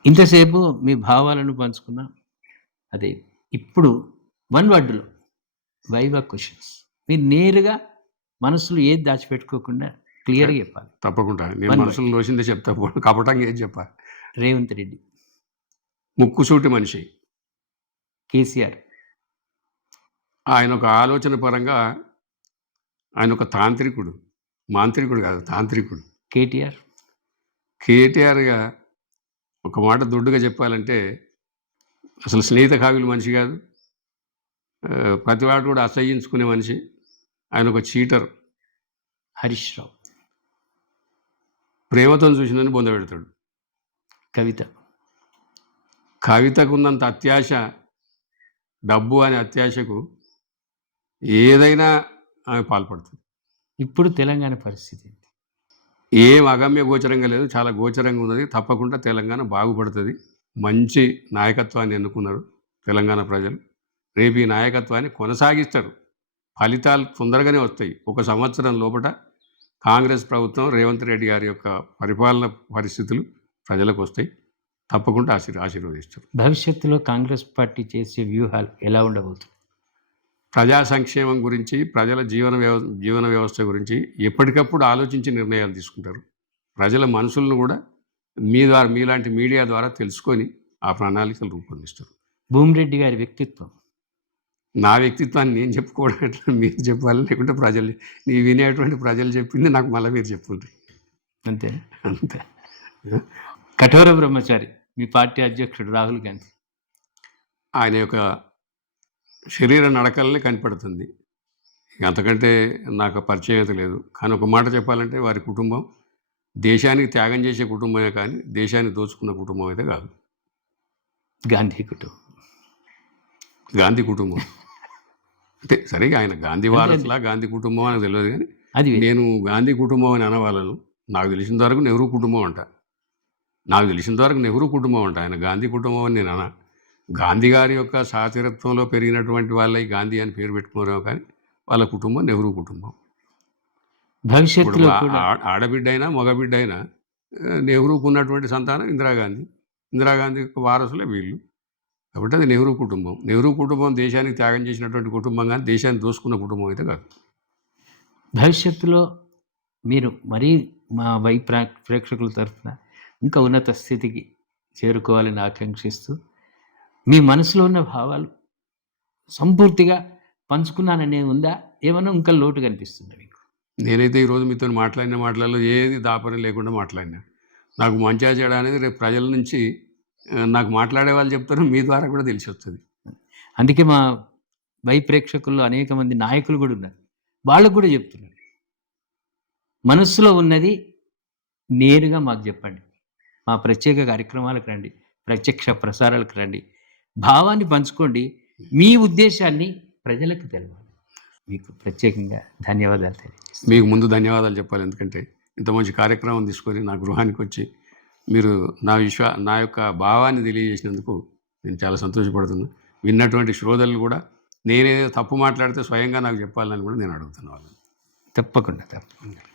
ఇంతసేపు మీ భావాలను పంచుకున్నా. అదే ఇప్పుడు వన్ వర్డ్లో వైవా క్వశ్చన్స్. మీరు నేరుగా మనసులో ఏది దాచిపెట్టుకోకుండా క్లియర్గా చెప్పాలి. తప్పకుండా నేను మనసులో లోసిందే చెప్తా, కపటంగా ఏది చెప్పాలి. రేవంత్ రెడ్డి ముక్కుసూటి మనిషి. కేసీఆర్ ఆయన ఒక ఆలోచన పరంగా ఆయన ఒక తాంత్రికుడు, మాంత్రికుడు కాదు, తాంత్రికుడు. కేటీఆర్గా ఒక మాట దొడ్డుగా చెప్పాలంటే అసలు స్నేహిత కావిలి మనిషి కాదు, ప్రతివాడు కూడా అసహ్యించుకునే మనిషి. ఆయన ఒక చీటర్. హరీష్ రావు ప్రేమతో చూసిందని బొంద పెడతాడు. కవితకు ఉన్నంత అత్యాశ, డబ్బు అనే అత్యాశకు ఏదైనా ఆమె పాల్పడుతుంది. ఇప్పుడు తెలంగాణ పరిస్థితి ఏం అగమ్య గోచరంగా లేదు, చాలా గోచరంగా ఉన్నది. తప్పకుండా తెలంగాణ బాగుపడుతుంది. మంచి నాయకత్వాన్ని ఎన్నుకున్నారు తెలంగాణ ప్రజలు. రేపు ఈ నాయకత్వాన్ని కొనసాగిస్తారు. ఫలితాలు తొందరగానే వస్తాయి. 1 సంవత్సరం లోపల కాంగ్రెస్ ప్రభుత్వం, రేవంత్ రెడ్డి గారి యొక్క పరిపాలన పరిస్థితులు ప్రజలకు వస్తాయి. తప్పకుండా ఆశీర్వదిస్తారు. భవిష్యత్తులో కాంగ్రెస్ పార్టీ చేసే వ్యూహాలు ఎలా ఉండబోతుంది? ప్రజా సంక్షేమం గురించి, ప్రజల జీవన వ్యవస్థ గురించి ఎప్పటికప్పుడు ఆలోచించి నిర్ణయాలు తీసుకుంటారు. ప్రజల మనసులను కూడా మీలాంటి మీడియా ద్వారా తెలుసుకొని ఆ ప్రణాళికలు రూపొందిస్తారు. భూమిరెడ్డి గారి వ్యక్తిత్వం. నా వ్యక్తిత్వాన్ని నేను చెప్పుకోవడం ఎట్లా, మీరు చెప్పాలి, లేకుంటే ప్రజలు నీ వినేటువంటి ప్రజలు చెప్పింది నాకు మళ్ళీ మీరు చెప్పుండ్రి. అంతే. కఠోర బ్రహ్మచారి మీ పార్టీ అధ్యక్షుడు రాహుల్ గాంధీ. ఆయన యొక్క శరీర నడకలనే కనపడుతుంది. అంతకంటే నాకు పరిచయం అయితే లేదు. కానీ ఒక మాట చెప్పాలంటే వారి కుటుంబం దేశానికి త్యాగం చేసే కుటుంబమే కానీ దేశాన్ని దోచుకున్న కుటుంబం అయితే కాదు. గాంధీ కుటుంబం అంటే సరిగా ఆయన గాంధీ వారసులా గాంధీ కుటుంబం అని తెలియదు, కానీ నేను గాంధీ కుటుంబం అని అనవాళ్ళను. నాకు తెలిసిన వరకు నెహ్రూ కుటుంబం అంట. ఆయన గాంధీ కుటుంబం అని నేను అన్నా. గాంధీ గారి యొక్క సహచరత్వంలో పెరిగినటువంటి వాళ్ళ గాంధీ అని పేరు పెట్టుకున్నారేమో, కానీ వాళ్ళ కుటుంబం నెహ్రూ కుటుంబం. భవిష్యత్తులో ఆడబిడ్డ అయినా మగబిడ్డ అయినా నెహ్రూకు ఉన్నటువంటి సంతానం ఇందిరాగాంధీ యొక్క వారసులే వీళ్ళు. కాబట్టి అది నెహ్రూ కుటుంబం దేశానికి త్యాగం చేసినటువంటి కుటుంబం, కానీ దేశాన్ని దోసుకున్న కుటుంబం అయితే కాదు. భవిష్యత్తులో మీరు మరీ మా ప్రేక్షకుల తరఫున ఇంకా ఉన్నత స్థితికి చేరుకోవాలని ఆకాంక్షిస్తూ మీ మనసులో ఉన్న భావాలు సంపూర్తిగా పంచుకున్నాననే ఉందా? ఏమన్నా ఇంకా లోటు కనిపిస్తుంది మీకు? నేనైతే ఈరోజు మీతో మాట్లాడిన మాటలలో ఏది దాపరం లేకుండా మాట్లాడినా. నాకు మంచిగా చెడా అనేది రేపు ప్రజల నుంచి నాకు మాట్లాడే వాళ్ళు చెప్తారు, మీ ద్వారా కూడా తెలిసి వస్తుంది. అందుకే మా ప్రేక్షకుల్లో అనేక మంది నాయకులు కూడా ఉన్నారు. వాళ్ళకు కూడా చెప్తున్నారు, మనస్సులో ఉన్నది నేరుగా మాకు చెప్పండి. మా ప్రత్యేక కార్యక్రమాలకు రండి, ప్రత్యక్ష ప్రసారాలకు రండి. భావాన్ని పంచుకోండి. మీ ఉద్దేశాన్ని ప్రజలకు తెలవాలి. మీకు ప్రత్యేకంగా ధన్యవాదాలు తెలియజేస్తున్నాను. మీకు ముందు ధన్యవాదాలు చెప్పాలి. ఎందుకంటే ఇంత మంచి కార్యక్రమం తీసుకొని నా గృహానికి వచ్చి మీరు నా యొక్క భావాన్ని తెలియజేసినందుకు నేను చాలా సంతోషపడుతున్నాను. విన్నటువంటి శ్రోతలు కూడా నేనేదో తప్పు మాట్లాడితే స్వయంగా నాకు చెప్పాలని కూడా నేను అడుగుతున్నాను వాళ్ళని. తప్పకుండా.